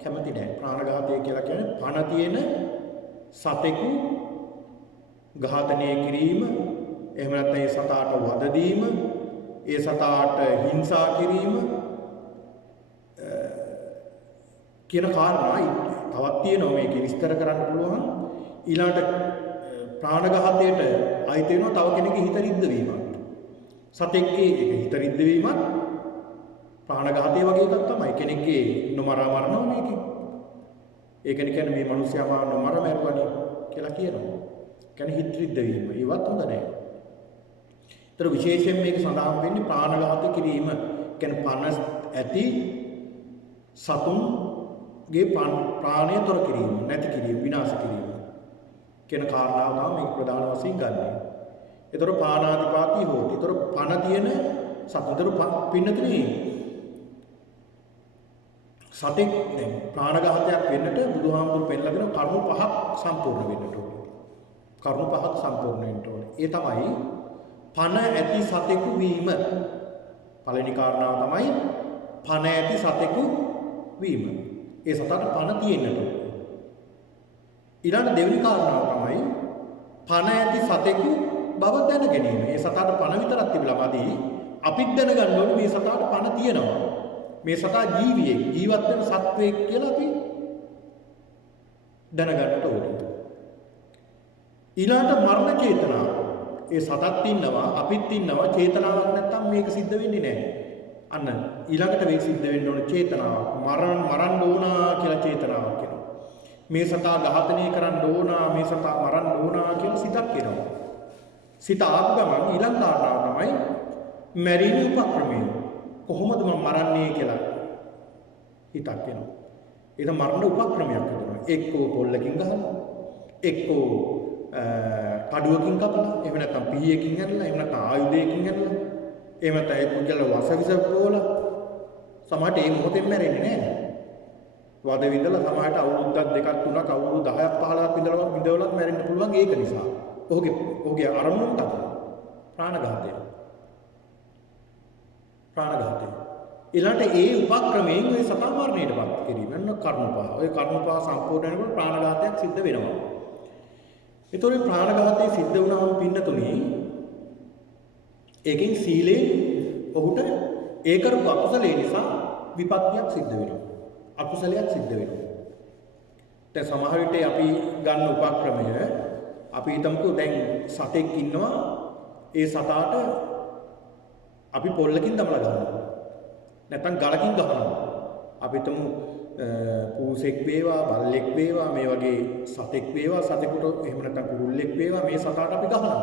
කැමති නැහැ. ප්‍රාණඝාතය කියලා කියන්නේ පණ තියෙන සතෙකු ඝාතනය කිරීම, එහෙම නැත්නම් ඒ සතාට වද දීම, ඒ සතාට හිංසා කිරීම කියන කාරණා තවත් තියෙනවා මේක විස්තර කරන්න පුළුවන්. ඊළඟට ප්‍රාණඝාතයට අයිති වෙනවා තව කෙනෙකුගේ හිත රිද්ද වීමක්. සතෙක්ගේ හිත රිද්ද වීමක් ප්‍රාණඝාතය වගේ එකක් තමයි. කෙනෙක්ගේ නොමරා මරනවා මේකේ. ඒකනේ කියන්නේ මේ මිනිස්යාම නොමර මරුවනේ කියලා කියනවා. කියන්නේ හිත රිද්ද වීම. ඒවත් හොඳ නැහැ. ඒතර විශේෂයෙන් මේක සඳහන් වෙන්නේ ප්‍රාණඝාත කිරීම. කියන්නේ පණ ඇති සතුන්ගේ ප්‍රාණය තොර කිරීම, නැති කිරීම, විනාශ කිරීම කියන කාරණාව තමයි මේක ප්‍රධාන වශයෙන් ගන්නෙ. ඒතර පාණාතිපාතී හොති. ඒතර පණ තියෙන සතුන්තර පින්නතුනේ සතෙක් දැන් ප්‍රාණඝාතයක් වෙන්නට බුදුහාමුදුරු පෙන්නලා දෙන කරුණු පහක් සම්පූර්ණ වෙන්නට ඕනේ. කරුණු පහක් සම්පූර්ණ වෙන්න ඕනේ. ඒ තමයි පණ ඇති සතෙකු වීම. පළවෙනි කාරණාව තමයි පණ ඇති සතෙකු වීම. ඒ සතට පණ තියෙන්නට ඕනේ. ඊළඟ දෙවෙනි කාරණාව තමයි පණ ඇති සතෙකු බව දැන ගැනීම. ඒ සතාට පණ විතරක් තිබිලා මදි. අපිත් දැනගන්න ඕනේ මේ සතාට පණ තියෙනවා. මේ සතා ජීවියෙක්, ජීවත් වෙන සත්වයෙක් කියලා අපි දැනගන්නට ඕනේ. ඊළඟට මරණ චේතනාව. ඒ සතත් ඉන්නවා, අපිත් ඉන්නවා. චේතනාවක් නැත්තම් මේක සිද්ධ වෙන්නේ නැහැ. අන්න ඊළඟට මේ සිද්ධ වෙන්න ඕන චේතනාව. මරන්න ඕනා කියලා චේතනාවක් එනවා. මේ සතා ඝාතනය කරන්න ඕනා, මේ සතා මරන්න ඕනා කියලා සිතක් එනවා. සිත ආපු ගමන් ඊළඟ කාරණාව තමයි මැරීමේ උපක්‍රමය. කොහොමද මම මරන්නේ කියලා හිතක් එනවා. ඒක මරණ උපක්‍රමයක් වෙනවා. එක්කෝ පොල්ලකින් ගහලා, එක්කෝ කඩුවකින් කපලා, එහෙම නැත්නම් පිහියකින් ඇරලා, එහෙම නැත්නම් ආයුධයකින් ඇරලා, එහෙම නැත්නම් ඒ පුජල වසවිස පොලා සමහරට ඒ මොහොතෙන් මැරෙන්නේ නැහැ. වද විඳලා සමහරට අවුරුද්දක් දෙකක් තුනක් අවුරුදු 10ක් 15ක් විඳවලත් මැරෙන්න පුළුවන් ඒක නිසා. ඔහුගේ අරමුණ මොකක්ද? ප්‍රාණඝාතය. ප්‍රාණඝාතය. ඊළඟට ඒ උපක්‍රමයෙන් ඔය සතා මරණයටපත් කිරීම යන කර්ම පහ. ඔය කර්ම පහ සම්පූර්ණ වෙනකොට ප්‍රාණඝාතයක් සිද්ධ වෙනවා. ඒතකොට ප්‍රාණඝාතය සිද්ධ වුණාම පින්නතුණි ඒකෙන් සීලේ ඔහුට ඒ කරපු අකුසලේ නිසා විපත්තියක් සිද්ධ වෙනවා. අකුසලයක් සිද්ධ වෙනවා. දැන් සමහර විට අපි ගන්න උපක්‍රමය අපි හිතමුකෝ දැන් සතෙක් ඉන්නවා ඒ සතාට අපි පොල්ලකින් දමලා ගන්නවා. නැත්නම් ගලකින් ගහනවා. අපි හිතමු පූසෙක් වේවා, බල්ලෙක් වේවා, මේ වගේ සතෙක් වේවා, සතෙකුට එහෙම නැත්නම් කුරුල්ලෙක් වේවා මේ සතාට අපි ගහනවා.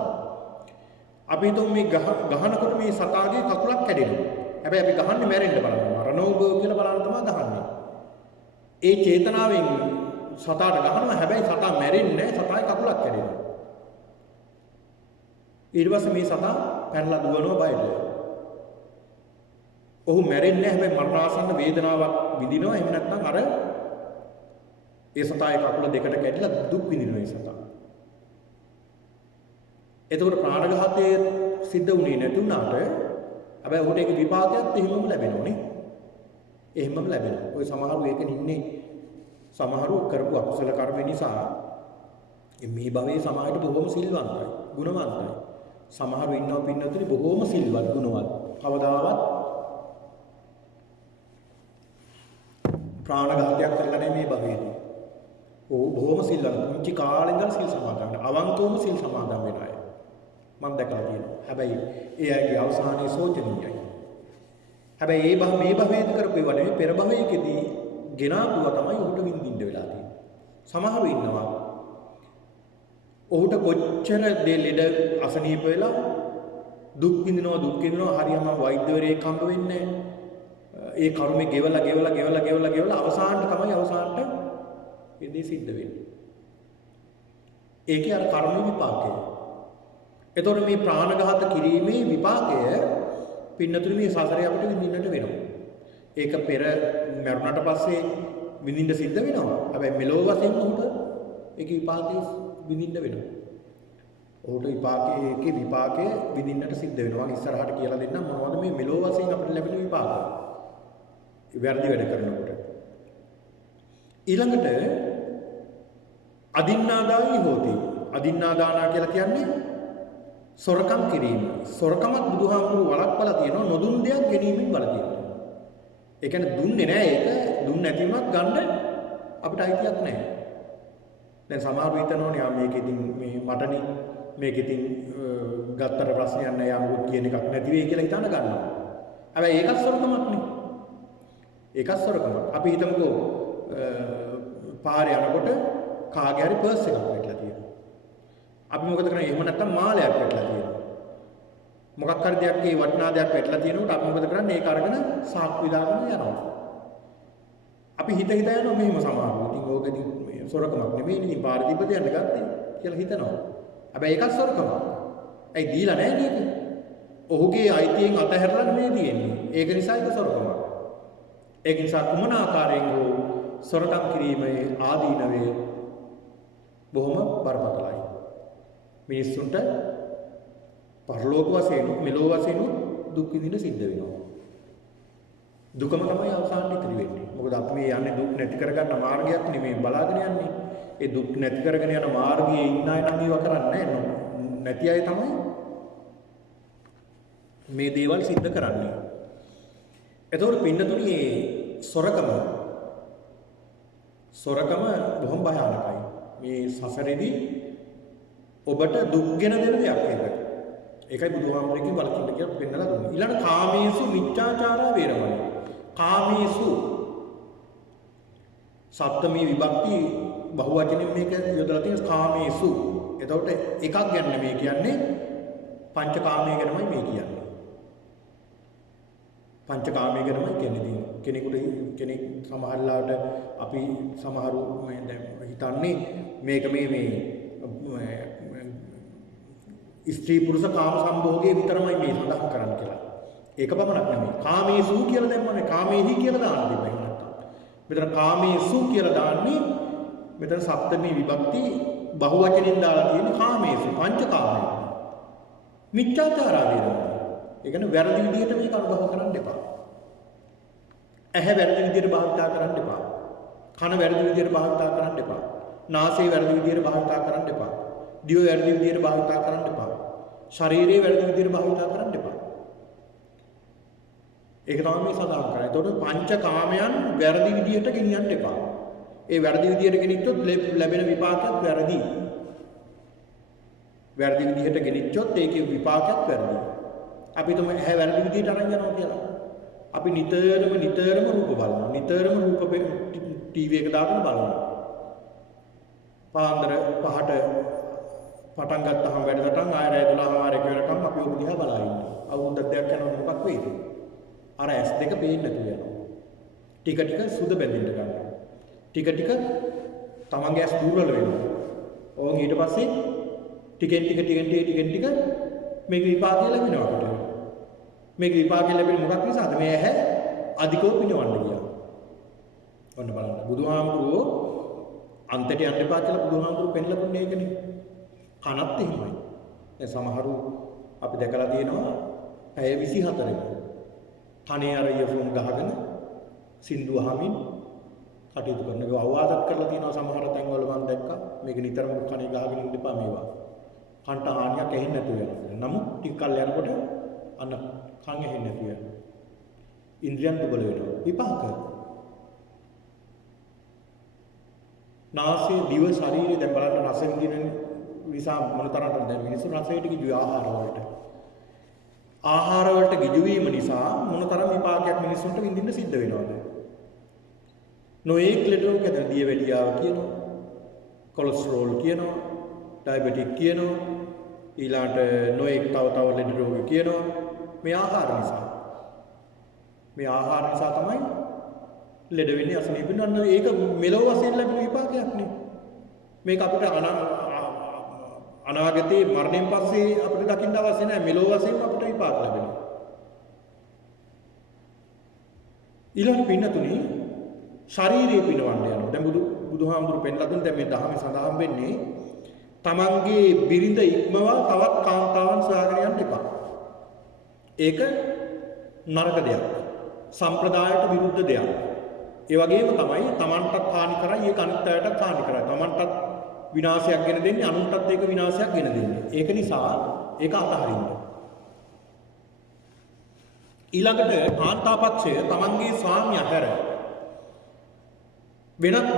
අපි හිතමු මේ ගහනකොට මේ සතාගේ කකුලක් කැඩෙනවා. හැබැයි අපි ගහන්නේ මැරෙන්න බලනවා. රණෝග කියලා බලන්න තමයි ගහන්නේ. ඒ චේතනාවෙන් සතාට ගහනවා. හැබැයි සතා මැරෙන්නේ නැහැ. සතාගේ කකුලක් කැඩෙනවා. ඊට පස්සේ මේ සතා පැනලා දුවනවා බයට. ඔහු මැරෙන්නේ නැහැ. හැබැයි මරණාසන්න වේදනාවක් විඳිනවා. එහෙම නැත්නම් අර ඒ සතාගේ කකුල දෙකට කැඩිලා දුක් විඳිනවා ඒ සතා. එතකොට ප්‍රාණඝාතය සිද්ධ වුණේ නැති වුණාට හැබැයි ඔහුට ඒක විපාකයක් එහෙමම ලැබෙනවනේ. එහෙමම ලැබෙනවා. ඔය සමහරු ඒක නින්නේ සමහරු කරපු අකුසල කර්ම නිසා මේ භවයේ සමාජයට බොහොම සිල්වන්තයි, ගුණවන්තයි. සමහරු ඉන්නව පින්නතුනි බොහොම සිල්වත්, ගුණවත්. කවදාවත් ප්‍රාණඝාතයක් කරලා නැහැ මේ භවයේදී. බොහොම සිල්වත්. මුංචි කාලේ ඉඳන් සිල් සමාදන් වෙනවා. අවංකවම සිල් සමාදන් වෙන අය. මම දැකලා තියෙනවා. හැබැයි ඒ අයගේ අවසානයේ සෝචනීයයි. හැබැයි මේ භවයේදී කරපු ඒවා නෙවෙයි පෙර භවයකදී ගෙනාපුවා තමයි ඔහුට විඳින්න වෙලා තියෙන්නේ. සමහරු ඉන්නවා ඔහුට කොච්චර ලෙඩ අසනීප වෙලා දුක් විඳිනවා හරියම වෛද්‍යවරයෙක් හම්බ වෙන්නේ ඒ කර්මේ ගෙවලා අවසානට තමයි ඒ දේ සිද්ධ වෙන්නේ. ඒකේ අර කර්ම විපාකය. එතකොට මේ ප්‍රාණඝාත කිරීමේ විපාකය පින්නතුනි මේ සසරේ අපිට විඳින්නට වෙනවා. ඒක පෙර මරුණට පස්සේ විඳින්න සිද්ධ වෙනවා. හැබැයි මෙලොව වශයෙන් උට ඒක විපාකේ විඳින්න වෙනවා. ඔහුට විපාකයේ විපාකයේ විඳින්නට සිද්ධ වෙනවා. මම ඉස්සරහට කියලා දෙන්නම් මොනවද මේ මෙලෝ වශයෙන් අපිට ලැබෙන විපාක. වැරදි වැඩ කරනකොට. ඊළඟට අදින්නාදායි හෝති. අදින්නාදානා කියලා කියන්නේ සොරකම් කිරීම. සොරකමත් බුදුහාමුදුරුවෝ වළක්වලා තියෙනවා නොදුන් දෙයක් ගැනීමෙන් වළකිනවා. ඒ කියන්නේ දුන්නේ නැහැ ඒක දුන්න නැති වුණත් ගන්න අපිට අයිතියක් නැහැ. දැන් සමහරව හිතනෝනේ යා මේක ඉතින් මේ මටනේ මේක ඉතින් ගත්තට ප්‍රශ්නයක් නැහැ යා මොකද කියන එකක් නැති වෙයි කියලා හිතන ගන්නවා. හැබැයි ඒකත් සොරකමක් නේ. ඒකත් සොරකමක්. අපි හිතමුකෝ පාරේ යනකොට කාගේ හරි පර්ස් එකක් වැටලා තියෙනවා. අපි මොකද කරන්නේ? එහෙම නැත්තම් මාලයක් වැටලා තියෙනවා. මොකක් හරි දෙයක් ඒ වටිනා දෙයක් වැටලා තියෙනකොට අපි මොකද කරන්නේ? ඒක අරගෙන සාක්කු විදාගෙන යනවා. අපි හිත යනවා මෙහෙම සමහරව. ඉතින් ඕකදී මේ සොරකමක් නෙමෙයි ඉතින් පාරේ තිබ්බ දෙයක් ගත්තේ කියලා හිතනවා. හැබැයි ඒකත් සොරකමක්. ඇයි දීලා නැහැ නේද? ඔහුගේ අයිතියෙන් අතහැරලා නෙමෙයි තියෙන්නේ. ඒක නිසා ඒක සොරකමක්. ඒක නිසා කුමන ආකාරයෙන් හෝ සොරකම් කිරීමේ ආදීනවේ බොහොම බරපතලයි. මිනිස්සුන්ට පරලෝක වශයෙන් මෙලෝ වශයෙන් දුක් විඳින්න සිද්ධ වෙනවා. දුකම තමයි අවසානයේ ඉතිරි වෙන්නේ. මොකද අපි මේ යන්නේ දුක් නැති කරගන්න මාර්ගයක් නෙමෙයි බලාගෙන යන්නේ. ඒ දුක් නැති කරගෙන යන මාර්ගයේ ඉන්න අය නම් ඒව කරන්නේ නැහැ. නැති අය තමයි මේ දේවල් සිද්ධ කරන්නේ. එතකොට පින්නතුනි මේ සොරකම බොහොම භයානකයි. මේ සසරේදී ඔබට දුක් ගෙන දෙන දෙයක් ඒක. ඒකයි බුදුහාමුදුරුවෝ වලකින්න කියලා පෙන්නලා දුන්නේ. ඊළඟ කාමේසු මිච්ඡාචාරා වේරමණී. කාමේසු සප්තමී විභක්ති බහුවචනෙන් මේක යොදලා තියෙන කාමේසු. එතකොට එකක් ගැන මේ කියන්නේ පංචකාමයේ ගැනමයි මේ කියන්නේ. පංචකාමයේ ගැනමයි කියන්නේ. කෙනෙක් සමහරලාට අපි සමහරු හිතන්නේ මේක මේ ස්ත්‍රී පුරුෂ කාම සම්භෝගයේ විතරමයි මේ සඳහන් කරන්න කියලා. ඒක පමණක් නෙමෙයි. කාමේසු කියලා දැම්මනේ කාමේහි කියලා දාන්න තිබ්බා එහෙම නැත්තම්. මෙතන කාමේසු කියලා දාන්නේ මෙතන සප්තමී විභක්ති බහුවචනින් දාලා තියෙන කාමේසු පංචකාමය. මිච්ඡාචාරා වේරමණී. ඒ කියන්නේ වැරදි විදිහට මේක අනුභව කරන්න එපා. ඇහැ වැරදි විදිහට භාවිතා කරන්න එපා. කන වැරදි විදිහට භාවිතා කරන්න එපා. නාසය වැරදි විදිහට භාවිතා කරන්න එපා. දිව වැරදි විදිහට භාවිතා කරන්න එපා. ශරීරය වැරදි විදිහට භාවිතා කරන්න එපා. ඒක තමයි මේ සඳහන් කරන්නේ. එතකොට පංචකාමයන් වැරදි විදිහට ගෙනියන්න එපා. ඒ වැරදි විදිහට ගෙනිච්චොත් ලැබෙන විපාකයක් වැරදි. වැරදි විදිහට ගෙනිච්චොත් ඒකේ විපාකයක් වැරදි. අපි තුම ඇහැ වැරදි විදිහට අරන් යනවා කියලා. අපි නිතරම රූප බලනවා. නිතරම රූප ටීවී එක දාගෙන බලනවා. පාන්දර 5ට පටන් ගත්තාම වැඩසටහන් ආය රෑ 12 වෙනකම් අපි ඔබ දිහා බලා ඉන්නවා. අවුරුද්දක් දෙකක් යනකොට මොකක් වෙයිද? අර S2 පේන්නේ නැතුව යනවා. ටික සුද බැඳෙන්න ගන්නවා. ටික තමන්ගේ ඇස් දුර්වල වෙනවා. ඕන් ඊට පස්සේ ටිකෙන් ටික මේක විපාකය ලැබෙනවා අපිට. මේක විපාකය ලැබෙන්නේ මොකක් නිසාද? මේ ඇහැ අධිකව පිනවන්න ගියා. ඔන්න බලන්න. බුදුහාමුදුරුවෝ අන්තයට යන්න එපා කියලා බුදුහාමුදුරුවෝ පෙන්ලා දුන්නේ ඒකනේ. කනත් එහෙමයි. දැන් සමහරු අපි දැකලා තියෙනවා ඇය 24ක කනේ අර ඉයර්ෆෝන් ගහගෙන සින්දු අහමින් කටයුතු කරන එක අවවාදත් කරලා තියෙනවා සමහර තැන්වල මම දැක්කා. මේක නිතරම කනේ ගහගෙන ඉන්න එපා මේවා. කන්ට හානියක් ඇහෙන්නේ නැතුව යනවා. නමුත් ටික කල් යනකොට අන්න කන් ඇහෙන්නේ නැතුව යනවා. ඉන්ද්‍රියන් දුබල වෙනවා. විපාක. නාසය, දිව, ශරීරය දැන් බලන්න රස විඳින නිසා මොනතරම්ද දැන් මිනිස්සු රසයට ගිජු ආහාර වලට ගිජු වීම නිසා මොනතරම් විපාකයක් මිනිස්සුන්ට විඳින්න සිද්ධ වෙනවද? නොඑක් ලෙඩ රෝග ඇති දියවැඩියාව කියනවා, කොලෙස්ටරෝල් කියනවා, ඩයබටික් කියනවා, ඊළාට නොඑක් තව ලෙඩ රෝග කියනවා. මේ ආහාර නිසා තමයි ලෙඩ වෙන්නේ අසනීප වෙන්නේ. ඒක මෙලොව වශයෙන් ලැබෙන විපාකයක් නේ. මේක අපිට අනාගතයේ මරණයෙන් පස්සේ අපිට දකින්න අවශ්‍ය නැහැ. මෙලොව වශයෙන් අපිට විපාක ලැබෙනවා. ඊළඟ පින්නතුනි ශාරීරික පිනවන්න යනවා. දැන් බුදුහාමුදුරු පෙන්ලා දුන්න දැන් මේ ධර්මයේ සඳහන් වෙන්නේ තමන්ගේ බිරිඳ ඉක්මවා තවත් කාන්තාවන් සොයාගෙන යන්න එපා. ඒක නරක දෙයක්. සම්ප්‍රදායට විරුද්ධ දෙයක්. ඒ වගේම තමයි තමන්ටත් හානි කරයි ඒක අනිත් අයටත් හානි කරයි. තමන්ටත් විනාශයක් ගෙන දෙන්නේ අනුන්ටත් ඒක විනාශයක් ගෙන දෙන්නේ. ඒක නිසා ඒක අතහරින්න. ඊළඟට කාන්තාපක්ෂය තමන්ගේ ස්වාමියා හැර වෙනත්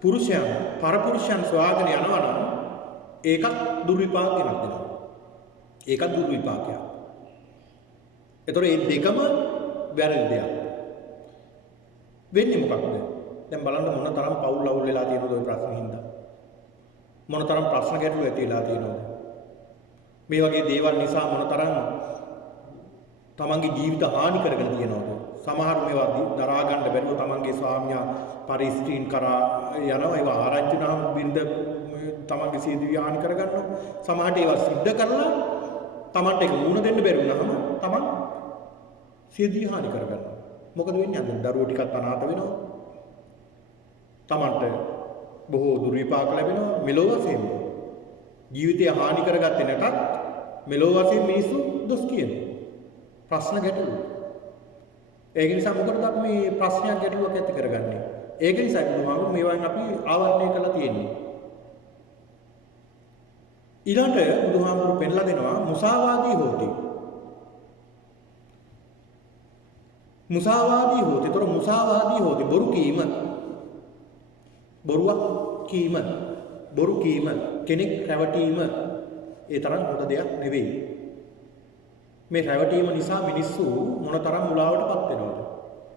පුරුෂයන් පරපුරුෂයන් සොයාගෙන යනවා නම් ඒකත් දුර්විපාක ගෙනත් දෙනවා. ඒකත් දුර්විපාකයක්. ඒතර මේ දෙකම වැරදි දෙයක්. වෙන්නේ මොකක්ද? දැන් බලන්න මොන තරම් පවුල් අවුල් වෙලා තියෙනවද ওই ප්‍රශ්න හින්දා. මොන තරම් ප්‍රශ්න ගැටලු ඇති වෙලා තියෙනවද? මේ වගේ දේවල් නිසා මොන තරම් තමන්ගේ ජීවිත හානි කරගෙන තියෙනවද? සමහර මේවා දරා ගන්න බැරුව තමන්ගේ ස්වාමියා පරිස්ත්‍රීන් කරා යනවා. ඒවා ආරංචි නම් බින්ද තමන්ගේ සියදිවි හානි කරගන්නවා. සමහරට ඒවා සිද්ධ කරලා තමන්ට ඒක මුණ දෙන්න බැරි වුණාම තමන් සියදිවි හානි කරගන්නවා. මොකද වෙන්නේ? අද දරුවෝ ටිකක් අනාථ වෙනවා. තමන්ට බොහෝ දුර්විපාක ලැබෙනවා. මෙලොව වශයෙන් ජීවිතය හානි කරගත්තේ නැතත් මෙලොව වශයෙන් මිනිස්සු දොස් කියනවා. ප්‍රශ්න ගැටලු. ඒක නිසා මොකටද අපි මේ ප්‍රශ්නයක් ගැටලුවක් ඇති කරගන්නේ? ඒක නිසා බුදුහාමුදුරුවෝ මේවායින් අපි ආවරණය කරලා තියෙන්නේ. ඊළඟට බුදුහාමුදුරුවෝ පෙන්නලා දෙනවා මුසාවාදී හොති. මුසාවාදී හොති. ඒතර මුසාවාදී හොති බොරු කීම. බොරුවක් කීම. බොරු කීම කෙනෙක් රැවටීම ඒ තරම් හොඳ දෙයක් නෙවෙයි. මේ රැවටීම නිසා මිනිස්සු මොනතරම් මුලාවටපත් වෙනවද?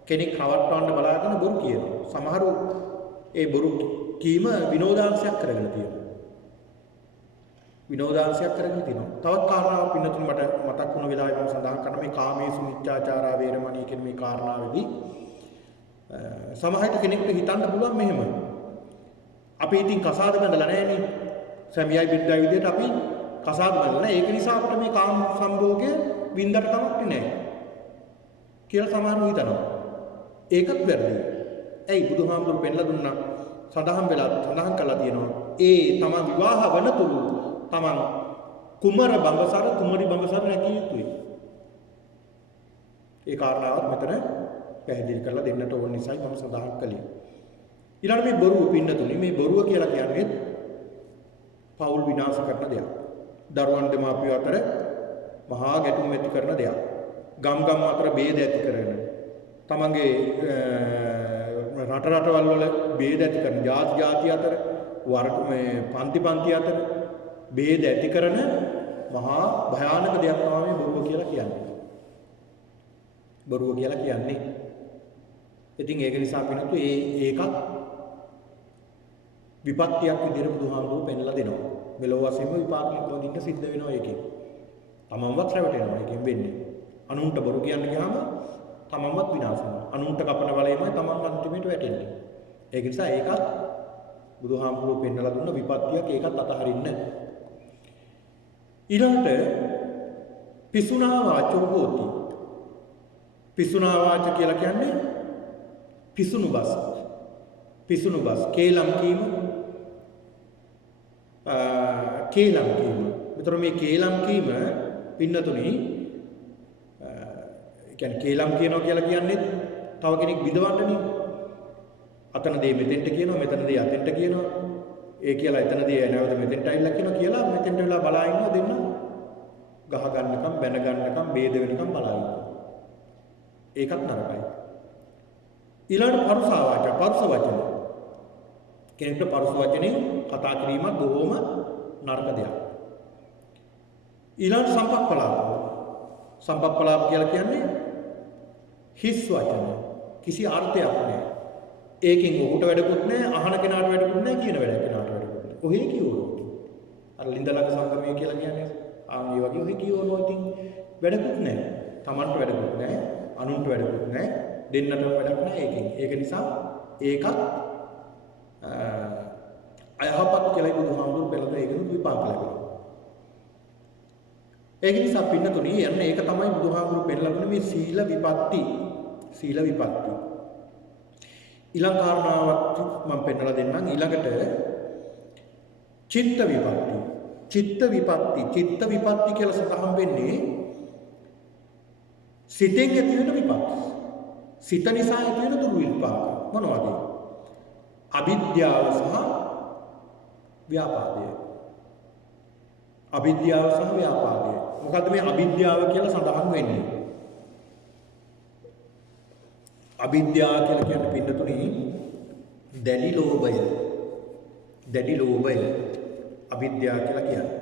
කෙනෙක් රවට්ටවන්න බලාගෙන බොරු කියනවා. සමහරු ඒ බොරු කීම විනෝදාංශයක් කරගෙන තියෙනවා. විනෝදාංශයක් කරගෙන තියෙනවා. තවත් කාරණාවක් පින්නතුන් මට මතක් වුණ වෙලාවෙ මම සඳහන් කරන මේ කාමේසු මිච්ඡාචාරා වේරමණී කියන මේ කාරණාවේදී සමහරට කෙනෙක්ට හිතන්න පුළුවන් මෙහෙම. අපි ඉතින් කසාද බඳලා නැහැනේ. සැමියයි බිරිඳයි විදිහට අපි කසාද බඳලා නැහැ. ඒක නිසා අපිට මේ කාම සම්භෝගය වින්දට කමක් නැහැ කියලා සමහරව හිතනවා. ඒකත් වැරදි. ඇයි බුදුහාමුදුරු පෙන්නලා දුන්නා සඳහන් කළා තියෙනවා. ඒ තමන් විවාහ වනතුරු තමන් කුමර බඹසර කුමරි බඹසර රැකිය යුතුයි. ඒ කාරණාවත් මෙතන පැහැදිලි කරලා දෙන්නට ඕන නිසායි මම සඳහන් කළේ. ඊළඟ මේ බොරුව පින්නතුනි මේ බොරුව කියලා කියන්නේ පෞල් විනාශ කරන දෙයක්. දරුවන් දෙමාපියෝ අතර මහා ගැටුම් ඇති කරන දෙයක්. ගම් අතර ભેද ඇති කරන. තමන්ගේ රටවල් වල ભેද ඇති කරන ಜಾති අතර වර්ග මේ පන්ති අතර ભેද ඇති කරන මහා භයානක දෙයක් තමයි මේ බොරුව කියලා කියන්නේ. බොරුව කියලා කියන්නේ. ඉතින් ඒක නිසා පිනතු ඒකත් විපත්තියක් විදිහට බුදුහාමුදුරුවෝ පෙන්ලා දෙනවා. මෙලොව වශයෙන්ම විපාකයක් වදින්න සිද්ධ වෙනවා ඒකෙන්. තමන්වත් රැවටෙනවා ඒකෙන් වෙන්නේ. අනුන්ට බොරු කියන්න ගියාම තමන්වත් විනාශ වෙනවා. අනුන්ට කපන බලයමයි තමන් අන්තිමට වැටෙන්නේ. ඒක නිසා ඒකත් බුදුහාමුදුරුවෝ පෙන්ලා දුන්න විපත්තියක් ඒකත් අතහරින්න. ඊළඟට පිසුනා වාචෝ හෝති. පිසුනා වාච කියලා කියන්නේ පිසුණු බස් කේලම් කීම කේලම් කීම. මෙතන මේ කේලම් කීම පින්නතුනි කියන්නේ කේලම් කියනවා කියලා කියන්නේ තව කෙනෙක් බිඳවන්නනේ. අතනදී මෙතෙන්ට කියනවා මෙතනදී අතෙන්ට කියනවා. ඒ කියලා එතනදී නැවත මෙතෙන්ට ඇවිල්ලා කියනවා කියලා මෙතෙන්ට වෙලා බලා ඉන්නවා දෙන්න. ගහ ගන්නකම් බැන ගන්නකම් ભેද වෙනකම් බලා ඉන්නවා. ඒකත් නරකයි. ඊළඟ පරුසා වාචා පරුස වචන. කෙනෙක්ට පරුස වචනේ කතා කිරීමත් බොහොම නරක දෙයක්. ඊළඟ සම්පප්පලාප කියලා කියන්නේ හිස් වචන. කිසි අර්ථයක් නැහැ. ඒකෙන් ඔහුට වැඩකුත් නැහැ, අහන කෙනාට වැඩකුත් නැහැ, කියන වැඩ කෙනාට වැඩකුත් නැහැ. ඔහේ කියවනවා. අර ලින්දලක සංගමය කියලා කියන්නේ මේ වගේ ඔහේ කියවනවා. ඉතින් වැඩකුත් නැහැ. Tamanට වැඩකුත් නැහැ, අනුන්ට වැඩකුත් නැහැ, දෙන්නටම වැඩක් නැහැ ඒකෙන්. ඒක නිසා ඒකත් අයහපත් කියලා බුදුහාමුදුරු පෙළන ඒකෙනුත් විපාක ලැබෙනවා. ඒක නිසා පින්නතුනි යන්නේ ඒක තමයි බුදුහාමුදුරු පෙළන මේ සීල විපatti. ඊළඟ කාරණාවක් මම පෙන්නලා දෙන්නම්. ඊළඟට චිත්ත විපatti. චිත්ත විපatti කියලා සඳහන් වෙන්නේ සිතෙන් ඇති වෙන විපatti. සිත නිසා ඇති වෙන දුර්විපාක. මොනවද? අවිද්‍යාව සහ ව්‍යාපාදය. අවිද්‍යාව සහ ව්‍යාපාදය. මොකද්ද මේ අවිද්‍යාව කියලා සඳහන් වෙන්නේ? අවිද්‍යාව කියලා කියන්නේ පින්නතුනේ දැඩි ලෝභය. දැඩි ලෝභය අවිද්‍යාව කියලා කියන්නේ.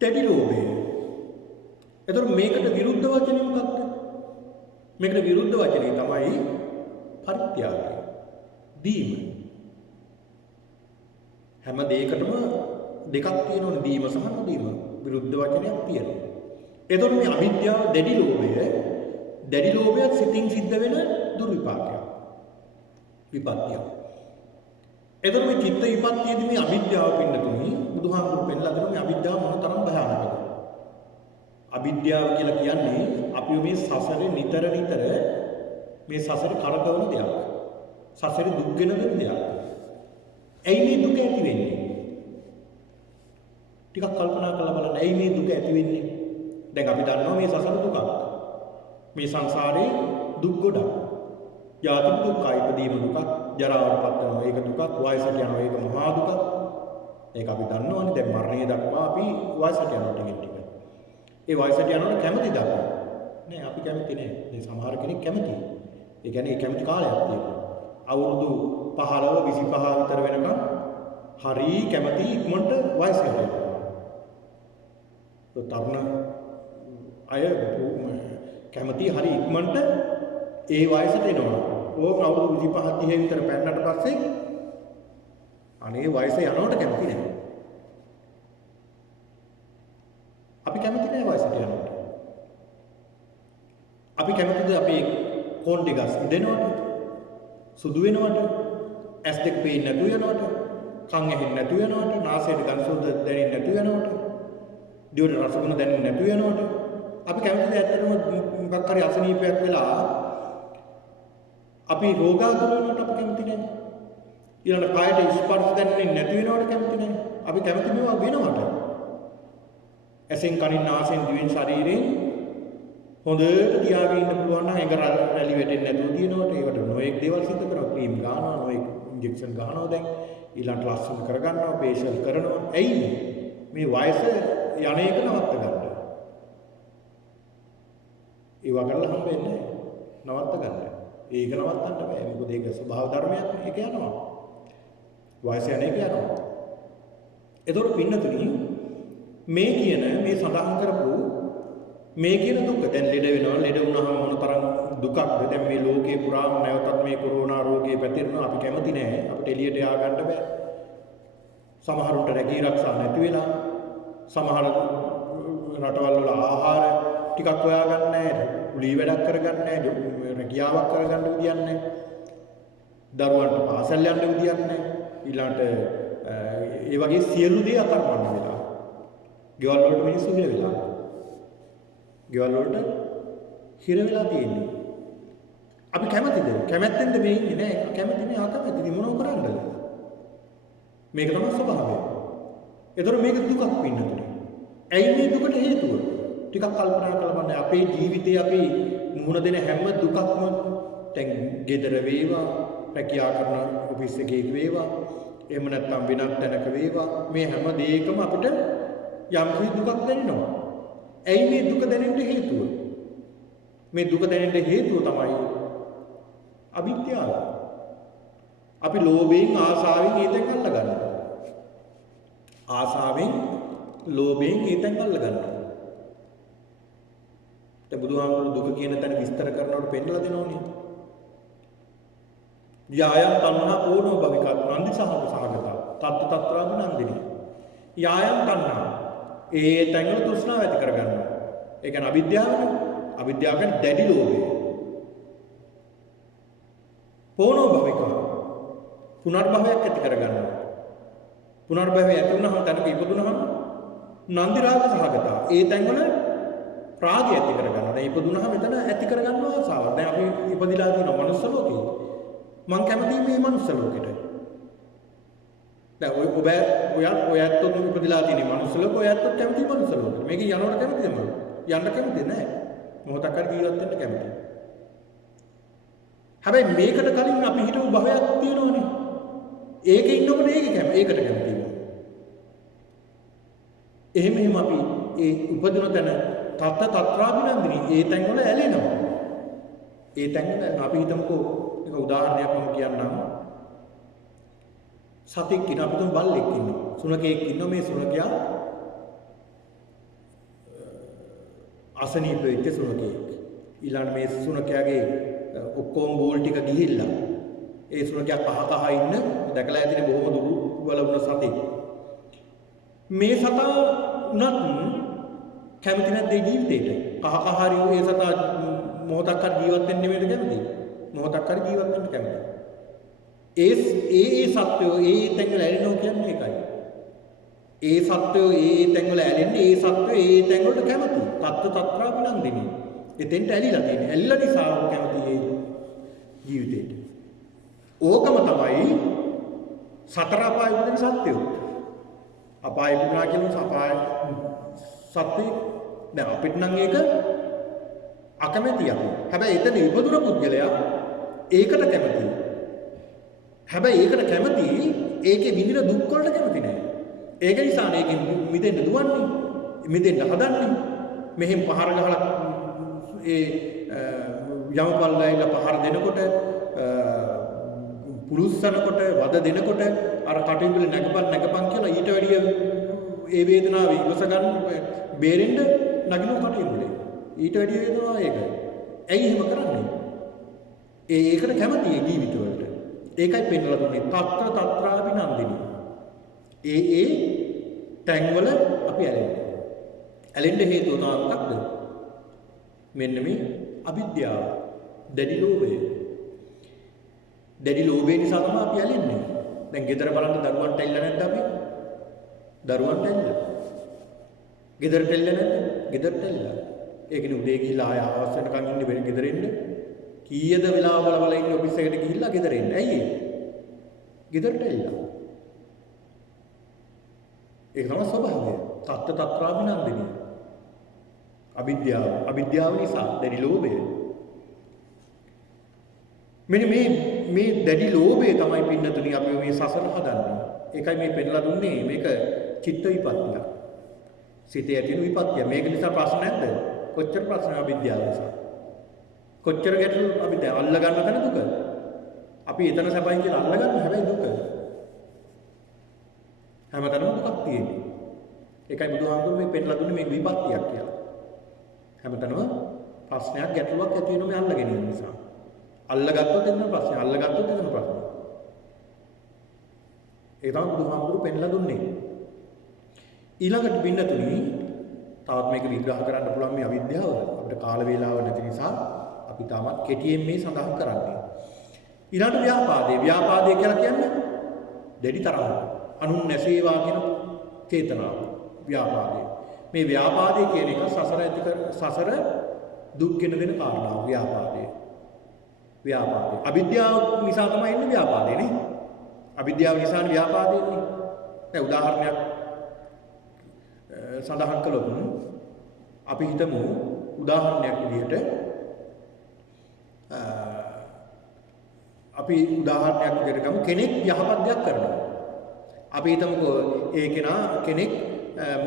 දැඩි ලෝභය. එතකොට මේකට විරුද්ධ වචනේ මොකක්ද? මේකට විරුද්ධ වචනේ තමයි පරිත්‍යාගය. දීම. හැම දෙයකටම දෙකක් තියෙනවනේ දීම සහ නොදීම. විරුද්ධ වචනයක් තියෙනවා. එතකොට මේ අවිද්‍යාව දැඩි ලෝභය සිතින් සිද්ධ වෙන දුර්විපාකයක්. විපත්තියක්. එතකොට මේ චිත්ත විපත්තියේදී මේ අවිද්‍යාව පින්නතුනි බුදුහාමුදුරු පෙන්නලා දෙන මේ අවිද්‍යාව මොනතරම් භයානකද? අවිද්‍යාව කියලා කියන්නේ අපි මේ සසරේ නිතර මේ සසරේ කරකවන දෙයක්. සසරේ දුක් ගෙන දෙන දෙයක්. ඇයි මේ දුක ඇති වෙන්නේ? ටිකක් කල්පනා කරලා බලන්න. ඇයි මේ දුක ඇති වෙන්නේ? දැන් අපි දන්නවා මේ සසර දුකක්. මේ සංසාරේ දුක් ගොඩක්. ජාති දුක්, ඉපදීම දුකක්, ජරාවටපත් වෙනවා ඒක දුකක්, වයසට යනවා ඒක මහා දුකක්. ඒක අපි දන්නවනේ. දැන් මරණය දක්වා අපි වයසට යනවා ටික ටික. ඒ වයසට යනකොට කැමතිද අපි? නෑ අපි කැමති නෑ. මේ සමහර කෙනෙක් කැමතියි. ඒ කියන්නේ ඒ කැමති කාලයක් තියෙනවා. අවුරුදු 15 25 විතර වෙනකම් හරි කැමති ඉක්මනට වයසට යනවා. තරුණ අය කැමති හරි ඉක්මනට ඒ වයසට එනවා. ඕක අවුරුදු 25 30 විතර පැන්නට පස්සේ අනේ වයස යනකොට කැමති නෑ. අපි කැමති නෑ වයසට යනකොට. අපි කැමතිද අපේ කෝන් ටික ඉදෙනවට, සුදු වෙනවට, ඇස් දෙක පේන්නේ නැතු වෙනවට, කන් ඇහෙන්නේ නැතු වෙනවට, නාසයට ගඳ සුවඳ දැනෙන්නේ නැතු වෙනවට, දිවට රස ගුණ දැනෙන්නේ නැතු වෙනවට. අපි කැමතිද ඇත්තටම මොකක් හරි අසනීපයක් වෙලා අපි රෝගාතුර වෙනවට අපි කැමති නෑ. ඊළඟ කායට ස්පර්ශ දැනෙන්නේ නැති වෙනවට කැමති නෑ. අපි කැමති මේවා වෙනවට. ඇසෙන් කනින් නාසයෙන් දිවෙන් ශරීරයෙන් හොඳට තියාගෙන ඉන්න පුළුවන් නම් ඒක රැලි වැටෙන්නේ නැතුව තියෙනවට ඒකට නොඑක් දේවල් සිද්ධ කරනවා. ක්‍රීම් ගන්නවා, නොඑක් ඉන්ජෙක්ෂන් ගන්නවා. දැන් ඊළඟට ලස්සන කරගන්නවා, ෆේෂල් කරනවා. ඇයි මේ වයස යන එක නවත්ත ගන්න. ඒවා කරලා හම්බෙන්නේ නවත්ත ගන්න. ඒක නවත්තන්න බෑ. මොකද ඒක ස්වභාව ධර්මයක්. ඒක යනවා. වයස යන එක යනවා. ඒතකොට පින්නතුනි මේ කියන මේ සඳහන් කරපු මේ කියන දුක දැන් ලෙඩ වෙනවා. ලෙඩ වුණාම මොන තරම් දුකක්ද? දැන් මේ ලෝකේ පුරාම නැවතත් මේ කොරෝනා රෝගය පැතිරෙනවා. අපි කැමති නෑ. අපිට එළියට යා ගන්න බෑ. සමහරුන්ට රැකී ආරක්ෂා නැති වෙලා සමහර රටවල් වල ආහාර ටිකක් හොයාගන්න නැහැ, කුලී වැඩක් කරගන්න නැහැ, රැකියාවක් කරගන්න විදියක් නැහැ, දරුවන්ට පාසල් යන්න විදියක් නැහැ. ඊළඟට ඒ වගේ සියලු දේ අතරමං වෙලා. ගෙවල් වලට මිනිස්සු හිර වෙලා. ගෙවල් වලට හිර වෙලා තියෙන්නේ. අපි කැමතිද? කැමැත්තෙන්ද මේ ඉන්නේ නෑ. කැමති නෑ, අකමැතිද? මොනව කරන්නද? මේක තමයි ස්වභාවය. ඒතර මේක දුකක් පින්නතුනේ. ඇයි මේ දුකට හේතුව? ටිකක් කල්පනා කරලා බලන්න. අපේ ජීවිතේ අපි මුහුණ දෙන හැම දුකක්ම දැන් ගෙදර වේවා, රැකියා කරන ඔෆිස් එකේ වේවා, එහෙම නැත්නම් වෙනත් තැනක වේවා, මේ හැම දෙයකම අපිට යම් කිසි දුකක් දැනෙනවා. ඇයි මේ දුක දැනෙන්න හේතුව? මේ දුක දැනෙන්න හේතුව තමයි අවිද්‍යාව. අපි ලෝභයෙන් ආසාවෙන් ඒතෙන් අල්ලගන්නවා. ආසාවෙන් ලෝභයෙන් ඒතෙන් අල්ලගන්නවා. දැන් බුදුහාමුදුරු දුක කියන තැන විස්තර කරනකොට පෙන්නලා දෙනෝනේ. යායම් තණ්හා ඕනෝ භවිකා නන්දි සහගත තත්තු තත්‍රාදු නන්දිනි. යායම් තණ්හා ඒ තැන්වල තෘෂ්ණාව ඇති කරගන්නවා. ඒ කියන්නේ අවිද්‍යාවනේ. අවිද්‍යාව කියන්නේ දැඩි ලෝභය. ඕනෝ භවිකා පුනර්භවයක් ඇති කරගන්නවා. පුනර්භවය ඇති වුණාම තනක ඉපදුනහම නන්දි රාග සහගත. ඒ තැන්වල රාගය ඇති කරගන්නවා. දැන් ඉපදුනහම එතන ඇති කරගන්නවා ආසාව. දැන් අපි ඉපදිලා තියෙන මනුස්ස ලෝකේ. මං කැමතියි මේ මනුස්ස ලෝකෙට. දැන් ඔයත් උපදිලා තියෙන මනුස්ස ලෝක ඔයත් කැමති මනුස්ස ලෝක. මේක යනවට කැමතිද මම? යන්න කැමති නැහැ. මොහොතක් හරි ජීවත් වෙන්න කැමති. හැබැයි මේකට කලින් අපි හිතපු භවයක් තියෙනවනේ. ඒකේ ඉන්නකොට ඒකට කැමති වෙනවා. එහෙම අපි ඒ උපදින තැන තත්ත්‍රාභිනන්දිනී ඒ තැන් වල ඇලෙනවා. ඒ තැන් වල අපි හිතමුකෝ එක උදාහරණයක් මම කියන්නම්. සතෙක් ඉන්න අපි තුන් බල්ලෙක් ඉන්නවා. සුනකෙක් ඉන්නවා. මේ සුනකයා අසනීප වෙච්ච සුනකෙක්. ඊළඟ මේ සුනකයාගේ ඔක්කොම බෝල් ටික ගිහිල්ලා ඒ සුනකයා කහ ඉන්න දැකලා ඇතිනේ බොහොම දුර්වල වුණ සතෙක්. මේ සතා උනත් කැමති නැද්ද ජීවිතේට? කහ හරි ඒ සතා මොහොතක් හරි ජීවත් වෙන්න නෙමෙයිද කැමති? මොහොතක් හරි ජීවත් වෙන්න කැමති. ඒ සත්වෝ ඒ තැන් වල ඇලෙනවා කියන්නේ ඒකයි. ඒ සත්වෝ ඒ තැන් වල ඇලෙන්නේ ඒ සත්වෝ ඒ තැන් වලට කැමති. තත්ත්‍රාභිනන්දිනී. එතෙන්ට ඇලිලා තියෙන්නේ. ඇලිලා නිසා කැමති ඒ ජීවිතේට. ඕකම තමයි සතර අපාය උපදින සත්‍යෝ. අපාය උපදිනා කියන අපාය සත්‍ය දැන් අපිට නම් ඒක අකමැති අපි. හැබැයි එතන ඉපදුන පුද්ගලයා ඒකට කැමතියි. හැබැයි ඒකට කැමති ඒකේ විඳින දුක් වලට කැමති නෑ. ඒක නිසා මේකෙන් මිදෙන්න දුවන්නේ. මිදෙන්න හදන්නේ. මෙහෙන් පහර ගහලා ඒ යමපල්ලයිලා පහර දෙනකොට පුරුස්සනකොට වද දෙනකොට අර කටින් නැගපන් කියලා ඊට වැඩිය ඒ වේදනාව ඉවස ගන්න බේරෙන්න නගිනු කටින් ඊට වැඩිය වේදනාව ඒක. ඇයි එහෙම කරන්නේ? ඒකට කැමති ඒ ජීවිත වලට. ඒකයි පෙන්වලා දුන්නේ තත්ත්‍රාභිනන්දිනී. ඒ තැන්වල අපි ඇලෙන්නේ. ඇලෙන්න හේතුව තමයි මොකක්ද? මෙන්න මේ අවිද්‍යාව, දැඩි ලෝභය. දැඩි ලෝභය නිසා තමයි අපි ඇලෙන්නේ. දැන් ගෙදර බලන්න දරුවන්ට එල්ල නැද්ද අපි? දරුවන්ට එල්ල. ගෙදරට එල්ල නැද්ද? ගෙදරට එල්ල. ඒකනේ උදේ ගිහිලා ආය ආවස් වෙනකන් ඉන්නේ වෙන ගෙදර ඉන්න. කීයද වෙලාව බල ඉන්න ඔෆිස් එකට ගිහිල්ලා ගෙදර එන්න. ඇයි ඒ? ගෙදරට එල්ල. ඒක තමයි ස්වභාවය. තත්ත්‍රාභිනන්දිනී. අවිද්‍යාව නිසා දැඩි ලෝභය. මෙන්න මේ දැඩි ලෝභය තමයි පින්නතුනි අපි මේ සසර හදන්නේ. ඒකයි මේ පෙන්ලා දුන්නේ මේක චිත්ත විපත්තියක්. සිතේ ඇතිවෙන විපත්තිය. මේක නිසා ප්‍රශ්න නැද්ද? කොච්චර ප්‍රශ්න අවිද්‍යාව නිසා. කොච්චර ගැටලු අපි දැන් අල්ල ගන්න තැන දුක. අපි එතන සැපයි කියලා අල්ල ගන්න හැබැයි දුක. හැමතැනම දුකක් තියෙන්නේ. ඒකයි බුදුහාමුදුරුවෝ මේ පෙන්ලා දුන්නේ මේ විපත්තියක් කියලා. හැමතැනම ප්‍රශ්නයක් ගැටලුවක් ඇති වෙන මේ අල්ල ගැනීම නිසා. අල්ලගත්තොත් එතන ප්‍රශ්න. අල්ලගත්තොත් එතන ප්‍රශ්න. ඒක තමයි බුදුහාමුදුරුවෝ පෙන්ලා දුන්නේ. ඊළඟට පින්නතුනි තවත් මේක විග්‍රහ කරන්න පුළුවන් මේ අවිද්‍යාව. අපිට කාල වේලාව නැති නිසා අපි තාමත් කෙටියෙන් මේ සඳහන් කරන්නේ. ඊළඟ ව්‍යාපාදේ. ව්‍යාපාදේ කියලා කියන්නේ දැඩි තරහ. අනුන් නැසේවා කියන චේතනාව. ව්‍යාපාදේ. මේ ව්‍යාපාදේ කියන එක සසර දුක් ගෙන දෙන කාරණාව ව්‍යාපාදේ. ව්‍යාපාදේ. අවිද්‍යාව නිසා තමයි එන්නේ ව්‍යාපාදේ නේ. අවිද්‍යාව නිසා ව්‍යාපාදේ එන්නේ. දැන් උදාහරණයක් සඳහන් කළොත් අපි හිතමු උදාහරණයක් විදිහට අපි උදාහරණයක් විදිහට ගමු කෙනෙක් යහපත් දෙයක් කරනවා. අපි හිතමුකෝ ඒ කෙනෙක්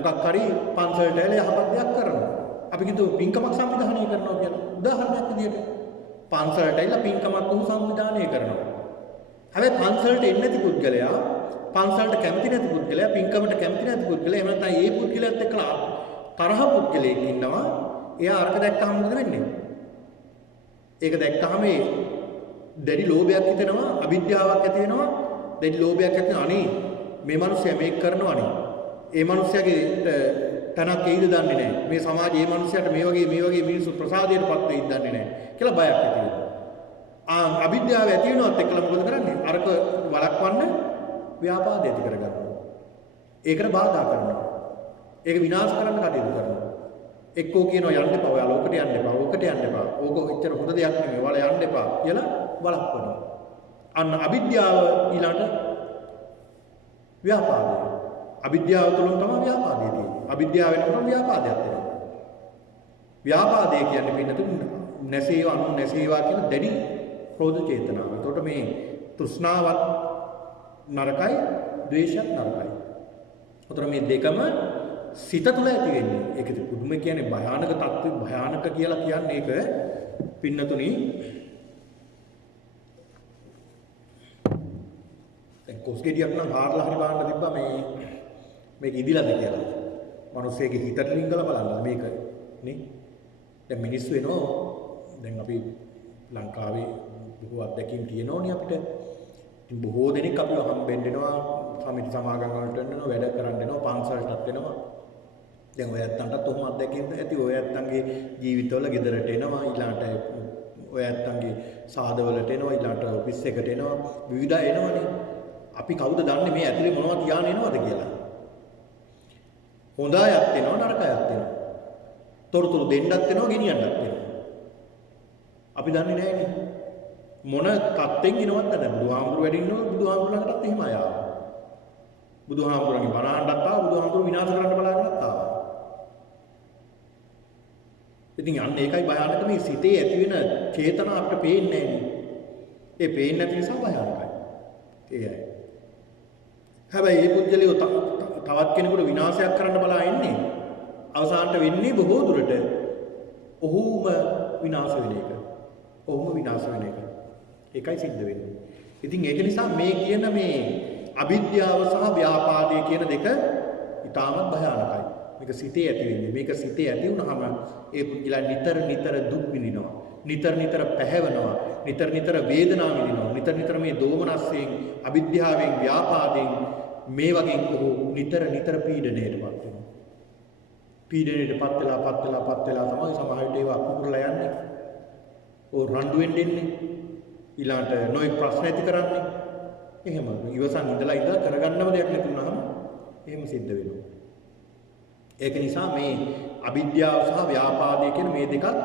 මොකක් හරි පන්සලට ඇවිල්ලා යහපත් දෙයක් කරනවා. අපි හිතුව පින්කමක් සංවිධානය කරනවා කියලා. උදාහරණයක් විදිහට පන්සලට ඇවිල්ලා පින්කමක් උන් සංවිධානය කරනවා. හැබැයි පන්සලට එන්නේ නැති පුද්ගලයා පන්සලට කැමති නැති පුද්ගලයා පින්කමට කැමති නැති පුද්ගලයා එහෙම නැත්නම් ඒ පුද්ගලයාත් එක්කලා තරහ පුද්ගලයෙක් ඉන්නවා. එයා අරක දැක්කම මොකද වෙන්නේ? ඒක දැක්කම දැඩි ලෝභයක් හිතෙනවා, අවිද්‍යාවක් ඇති වෙනවා. දැඩි ලෝභයක් ඇති වෙනවා. අනේ මේ මිනිස්සයා මේක කරනවානේ. ඒ මිනිස්සයාගේ තනක් එයිද දන්නේ නැහැ. මේ සමාජයේ මේ මිනිස්සයාට මේ වගේ මිනිස්සු ප්‍රසාදයටපත් වෙයිද දන්නේ නැහැ කියලා බයක් ඇති වෙනවා. අවිද්‍යාව ඇති වෙනවත් එක්කලා මොකද කරන්නේ? අරක වළක්වන්න ව්‍යාපාදය ඇති කරගන්නවා. ඒකට බාධා කරනවා. ඒක විනාශ කරන්න කටයුතු කරනවා. එක්කෝ කියනවා යන්න එපා, ඔයාලා ඔකට යන්න එපා, ඔකට යන්න එපා. ඕක එච්චර හොඳ දෙයක් නෙමෙයි. ඔයාලා යන්න එපා කියලා වළක්වනවා. අන්න අවිද්‍යාව ඊළඟ ව්‍යාපාදය. අවිද්‍යාව තුළින් තමයි ව්‍යාපාදය තියෙන්නේ. අවිද්‍යාව වෙනකොට ව්‍යාපාදයක් වෙනවා. ව්‍යාපාදය කියන්නේ පින්නතුන් නැසේවා අනු නැසේවා කියන දැඩි ක්‍රෝධ චේතනාව. එතකොට මේ තෘෂ්ණාවත් නරකයි, ද්වේෂයත් නරකයි. උතර මේ දෙකම සිත තුළ ඇති වෙන්නේ. ඒක පුදුම කියන්නේ භයානක තත්ත්ව භයානක කියලා කියන්නේ ඒක පින්නතුනි දැන් කොස්ගෙඩියක් නම් හාරලා හරි බලන්න තිබ්බා මේක ඉදිලාද කියලා. මිනිස්සෙගේ හිතට රිංගලා බලන්න මේක නේ. දැන් මිනිස්සු වෙනෝ දැන් අපි ලංකාවේ බොහෝ අත්දැකීම් තියෙනෝනේ අපිට. ඉතින් බොහෝ දෙනෙක් අපිව හම්බෙන්න එනවා, සමිති සමාගම් වලට එනවා, වැඩ කරන්න එනවා, පන්සලටත් එනවා. දැන් ඔය ඇත්තන්ටත් උහුම අත්දැකීම් ඇති. ඔය ඇත්තන්ගේ ජීවිතවල ගෙදරට එනවා, ඊළාට ඔය ඇත්තන්ගේ සාදවලට එනවා, ඊළාට ඔෆිස් එකට එනවා, විවිධ එනවනේ. අපි කවුද දන්නේ මේ ඇතුලේ මොනවද තියාගෙන එනවද කියලා? හොඳ අයත් එනවා, නරක අයත් එනවා. තොරතුරු දෙන්නත් එනවා, ගෙනියන්නත් එනවා. අපි දන්නේ නැහැනේ. මොන තත්ත්වෙන් එනවද නැද්ද? බුදුහාමුදුරු වැඩින්නෝ බුදුහාමුදුරන්ටත් එහෙම අය ආවා. බුදුහාමුදුරන්ගේ බණ අහන්නත් ආවා, බුදුහාමුදුරු විනාශ කරන්න බලාගෙනත් ආවා. ඉතින් අන්න ඒකයි භයානක මේ සිතේ ඇති වෙන චේතනා අපිට පේන්නේ නැහැ. ඒ පේන්නේ නැති නිසා භයානකයි. ඒයි. හැබැයි මේ පුජ්‍යලිය තවත් කෙනෙකුට විනාශයක් කරන්න බලා ඉන්නේ. අවසානට වෙන්නේ බොහෝ දුරට ඔහුම විනාශ වෙන එක. ඔහුම විනාශ වෙන එක. ඒකයි සිද්ධ වෙන්නේ. ඉතින් ඒක නිසා මේ කියන මේ අවිද්‍යාව සහ ව්‍යාපාදය කියන දෙක ඉතාමත් භයානකයි. මේක සිතේ ඇති වෙන්නේ. මේක සිතේ ඇති වුනහම ඒ පුද්ගලයා නිතර දුක් විඳිනවා. නිතර පැහැවෙනවා. නිතර වේදනාව විඳිනවා. නිතර මේ දෝමනස්යෙන්, අවිද්‍යාවෙන්, ව්‍යාපාදයෙන් මේ වගේ ඔහු නිතර පීඩණයටපත් වෙනවා. පීඩණයටපත් වෙලා තමයි සමහර විට ඒවා අකුරලා යන්නේ. ඕ රණ්ඩු වෙන්න එන්නේ. ඊළාට නොයි ප්‍රශ්න ඇති කරන්නේ. එහෙම ඉවසන් ඉඳලා කරගන්නව දෙයක් නැතුනහම එහෙම සිද්ධ වෙනවා. ඒක නිසා මේ අවිද්‍යාව සහ ව්‍යාපාදය කියන මේ දෙකත්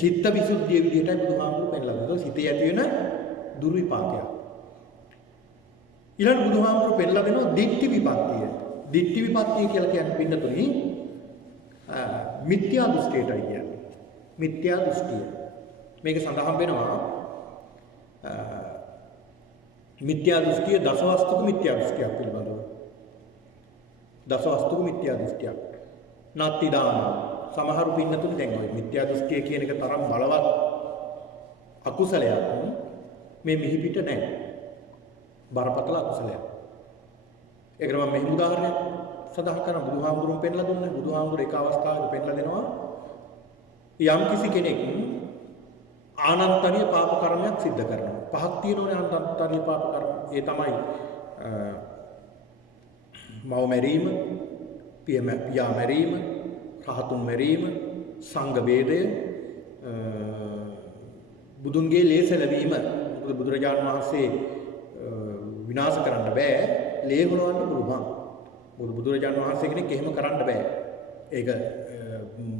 චිත්ත විසුද්ධිය විදිහටයි බුදුහාමුදුරු පෙන්නලා දුන්නා. සිතේ ඇති වෙන දුර්විපාකයක්. ඊළඟ බුදුහාමුදුරු පෙන්නලා දෙනවා දිට්ඨි විපත්තිය. දිට්ඨි විපත්තිය කියලා කියන්නේ පින්නතුනි මිත්‍යා දෘෂ්ටියටයි කියන්නේ. මිත්‍යා දෘෂ්ටිය. මේක සඳහන් වෙනවා මිත්‍යා දෘෂ්ටිය දසවස්තුක මිත්‍යා දෘෂ්ටියක් පිළිබඳව. දසවස්තුක මිත්‍යා දෘෂ්ටියක්. නත්ති දාන සමහරු පින්නතුනි දැන් ඔය මිත්‍යා දෘෂ්ටිය කියන එක තරම් බලවත් අකුසලයක් මේ මිහි පිට නැහැ. බරපතල අකුසලයක්. ඒකට මම මෙහෙම උදාහරණයක් සඳහන් කරන බුදුහාමුදුරුවෝ පෙන්ලා දුන්නා. බුදුහාමුදුරුවෝ එක අවස්ථාවක පෙන්ලා දෙනවා යම් කිසි කෙනෙක් ආනන්තරීය පාප කර්මයක් සිද්ධ කරනවා. පහක් තියෙනෝනේ ආනන්තරීය පාප කර්ම. ඒ තමයි මව මැරීම, පියා මැරීම, රහතුන් මැරීම, සංඝ ભેදය, බුදුන්ගේ ලේසලවීම. බුදුරජාණන් වහන්සේ විනාශ කරන්න බෑ, ලේ හොලවන්න පුළුවන්. බුදුරජාණන් වහන්සේ කෙනෙක් එහෙම කරන්න බෑ. ඒක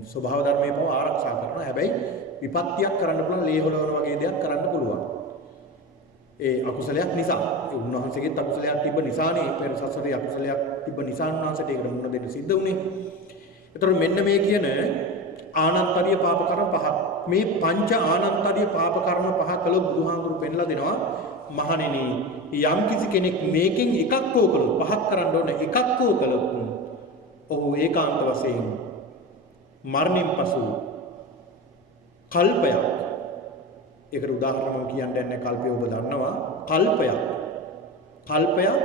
ස්වභාව ධර්මයේ පව ආරක්ෂා කරනවා. හැබැයි විපත්තියක් කරන්න පුළුවන්, ලේ හොලවන වගේ දෙයක් කරන්න පුළුවන්. ඒ අකුසලයක් නිසා. ඒ උන්වහන්සේගෙත් අකුසලයක් තිබ්බ නිසානේ, පෙර සසරේ අකුසලයක් තිබ්බ නිසා උන්වහන්සේට ඒකට මුහුණ දෙන්න සිද්ධ වුණේ. ඒතකොට මෙන්න මේ කියන ආනන්තරීය පාප කර්ම පහ. මේ පංච ආනන්තරීය පාප කර්ම පහ කළොත් බුදුහාමුදුරු පෙන්ලා දෙනවා මහණෙනි යම් කිසි කෙනෙක් මේකෙන් එකක් හෝ කළොත්, පහක් කරන්න ඕන එකක් හෝ කළොත් ඔහු ඒකාන්ත වශයෙන් මරණින් පසු කල්පයක්, ඒකට උදාහරණ මම කියන්නේ නැහැ, කල්පය ඔබ දන්නවා, කල්පයක්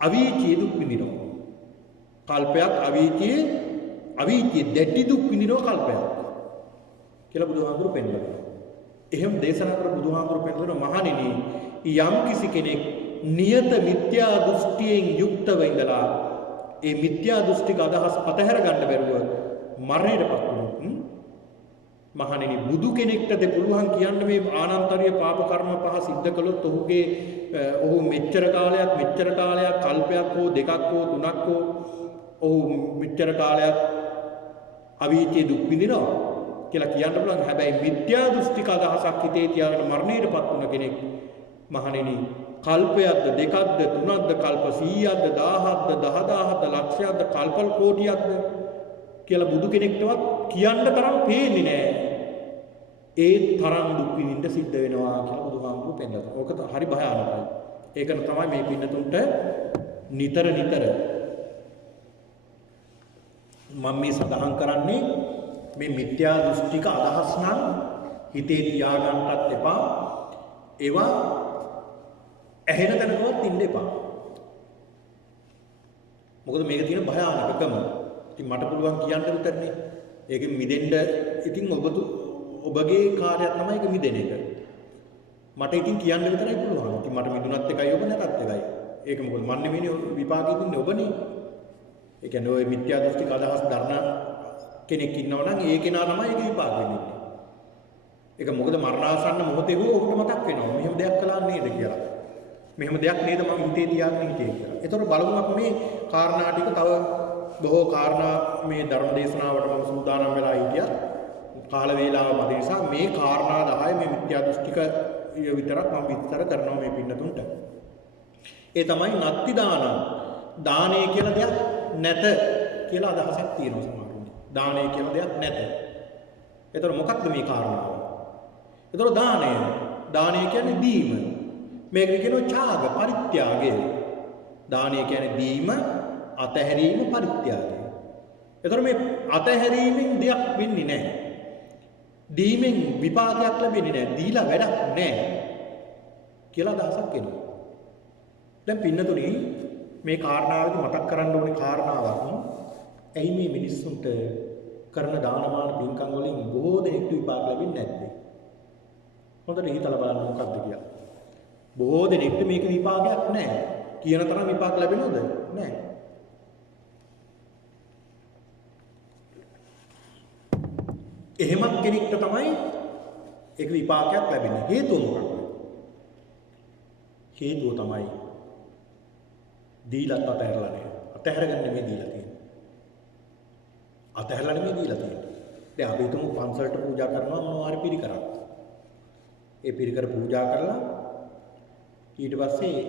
අවීචී දුක් විඳිනවා. කල්පයක් අවීචී දැඩි දුක් විඳිනවා කල්පයක් කියලා බුදුහාමුදුරු පෙන්වලා දෙනවා. එහෙම දේශනා කර බුදුහාමුදුරු පෙන්වන මහණෙනි යම් කිසි කෙනෙක් නියත මිත්‍යා දෘෂ්ටියෙන් යුක්තව ඉඳලා ඒ මිත්‍යා දෘෂ්ටික අදහස් අතහැර ගන්න බැරුව මරණයටපත් වුණොත් මහණෙනි බුදු කෙනෙක්ටද පුළුවන් කියන්න මේ ආනන්තරීය පාප කර්ම පහ සිද්ධ කළොත් ඔහු මෙච්චර කාලයක් කල්පයක් හෝ දෙකක් හෝ තුනක් හෝ ඔහු මෙච්චර කාලයක් අවීචී දුක් විඳිනවා කියලා කියන්න පුළුවන්. හැබැයි මිත්‍යා දෘෂ්ටික අදහසක් හිතේ තියාගෙන මරණයටපත් වුණ කෙනෙක් මහණෙනි කල්පයක්ද දෙකක්ද තුනක්ද කල්ප 100ක්ද 1000ක්ද 10000ක්ද ලක්ෂයක්ද කල්ප කෝටියක්ද කියලා බුදු කෙනෙක්ටවත් කියන්න තරම් පේන්නේ නැහැ. ඒ තරම් දුක් විඳින්න සිද්ධ වෙනවා කියලා බුදුහාමුදුරුවෝ පෙන්නනවා. ඕක හරි භයානකයි. ඒකන තමයි මේ පින්නතුන්ට නිතර මම මේ සඳහන් කරන්නේ මේ මිත්‍යා දෘෂ්ටික අදහස් නම් හිතේ තියාගන්නත් එපා. ඒවා ඇහෙන තැනකවත් ඉන්න එපා. මොකද මේක තියෙන භයානකකම. ඉතින් මට පුළුවන් කියන්න විතරනේ. ඒකෙන් මිදෙන්න ඉතින් ඔබගේ කාර්යයක් තමයි ඒක මිදෙන එක. මට ඉතින් කියන්න විතරයි පුළුවන්. ඉතින් මට මිදුණත් එකයි ඔබ නැතත් එකයි. ඒක මොකද මන් නෙමෙයි විපාකෙ දෙන්නේ ඔබනේ. ඒ කියන්නේ ඔය මිත්‍යා දෘෂ්ටික අදහස් දරන කෙනෙක් ඉන්නවා නම් ඒ කෙනා තමයි ඒක විපාක වෙන්නේ. ඒක මොකද මරණාසන්න මොහොතේ ඔහුට මතක් වෙනවා. මෙහෙම දෙයක් කළා නේද කියලා. මෙහෙම දෙයක් නේද මම හිතේ තියාගෙන හිටියේ කියලා. ඒතකොට බලමු අපි මේ කාරණා ටික තව බොහෝ කාරණා මේ ධර්ම දේශනාවට මම සූදානම් වෙලා හිටියා. කාල වේලාව මත නිසා මේ කාරණා 10 මේ මිත්‍යා දෘෂ්ටික විතරක් මම විස්තර කරනවා මේ පින්නතුන්ට. ඒ තමයි නත්ති දානං. දානය කියලා දෙයක් නැත කියලා අදහසක් තියෙනවා සමහරුන්ගේ. දානය කියලා දෙයක් නැත. ඒතර මොකක්ද මේ කාරණාව? ඒතර දානය කියන්නේ දීම. මේක කියනවා ඡාග පරිත්‍යාගය. දානය කියන්නේ දීම, අතහැරීම, පරිත්‍යාගය. ඒතර මේ අතහැරීමෙන් දෙයක් වෙන්නේ නැහැ. දීමෙන් විපාකයක් ලැබෙන්නේ නැහැ. දීලා වැඩක් නැහැ කියලා අදහසක් එනවා. දැන් පින්නතුනි මේ කාරණාවදී මතක් කරන්න ඕනේ කාරණාවක්. ඇයි මේ මිනිස්සුන්ට කරන දානමාන පින්කම් වලින් බොහෝ දෙනෙක්ට විපාක ලැබෙන්නේ නැත්තේ? හොඳට හිතලා බලන්න මොකක්ද කියලා. බොහෝ දෙනෙක්ට මේක විපාකයක් නැහැ. කියන තරම් විපාක ලැබෙනවද? නැහැ. එහෙමත් කෙනෙක්ට තමයි ඒක විපාකයක් ලැබෙන්නේ. හේතුව මොකක්ද? හේතුව තමයි දීලත් අතහැරලා නැහැ. අතහැරගන්න නෙමෙයි දීලා තියෙන්නේ. අතහැරලා නෙමෙයි දීලා තියෙන්නේ. දැන් අපි හිතමු පන්සලට පූජා කරනවා මොනවා හරි පිරිකරක්. ඒ පිරිකර පූජා කරලා ඊට පස්සේ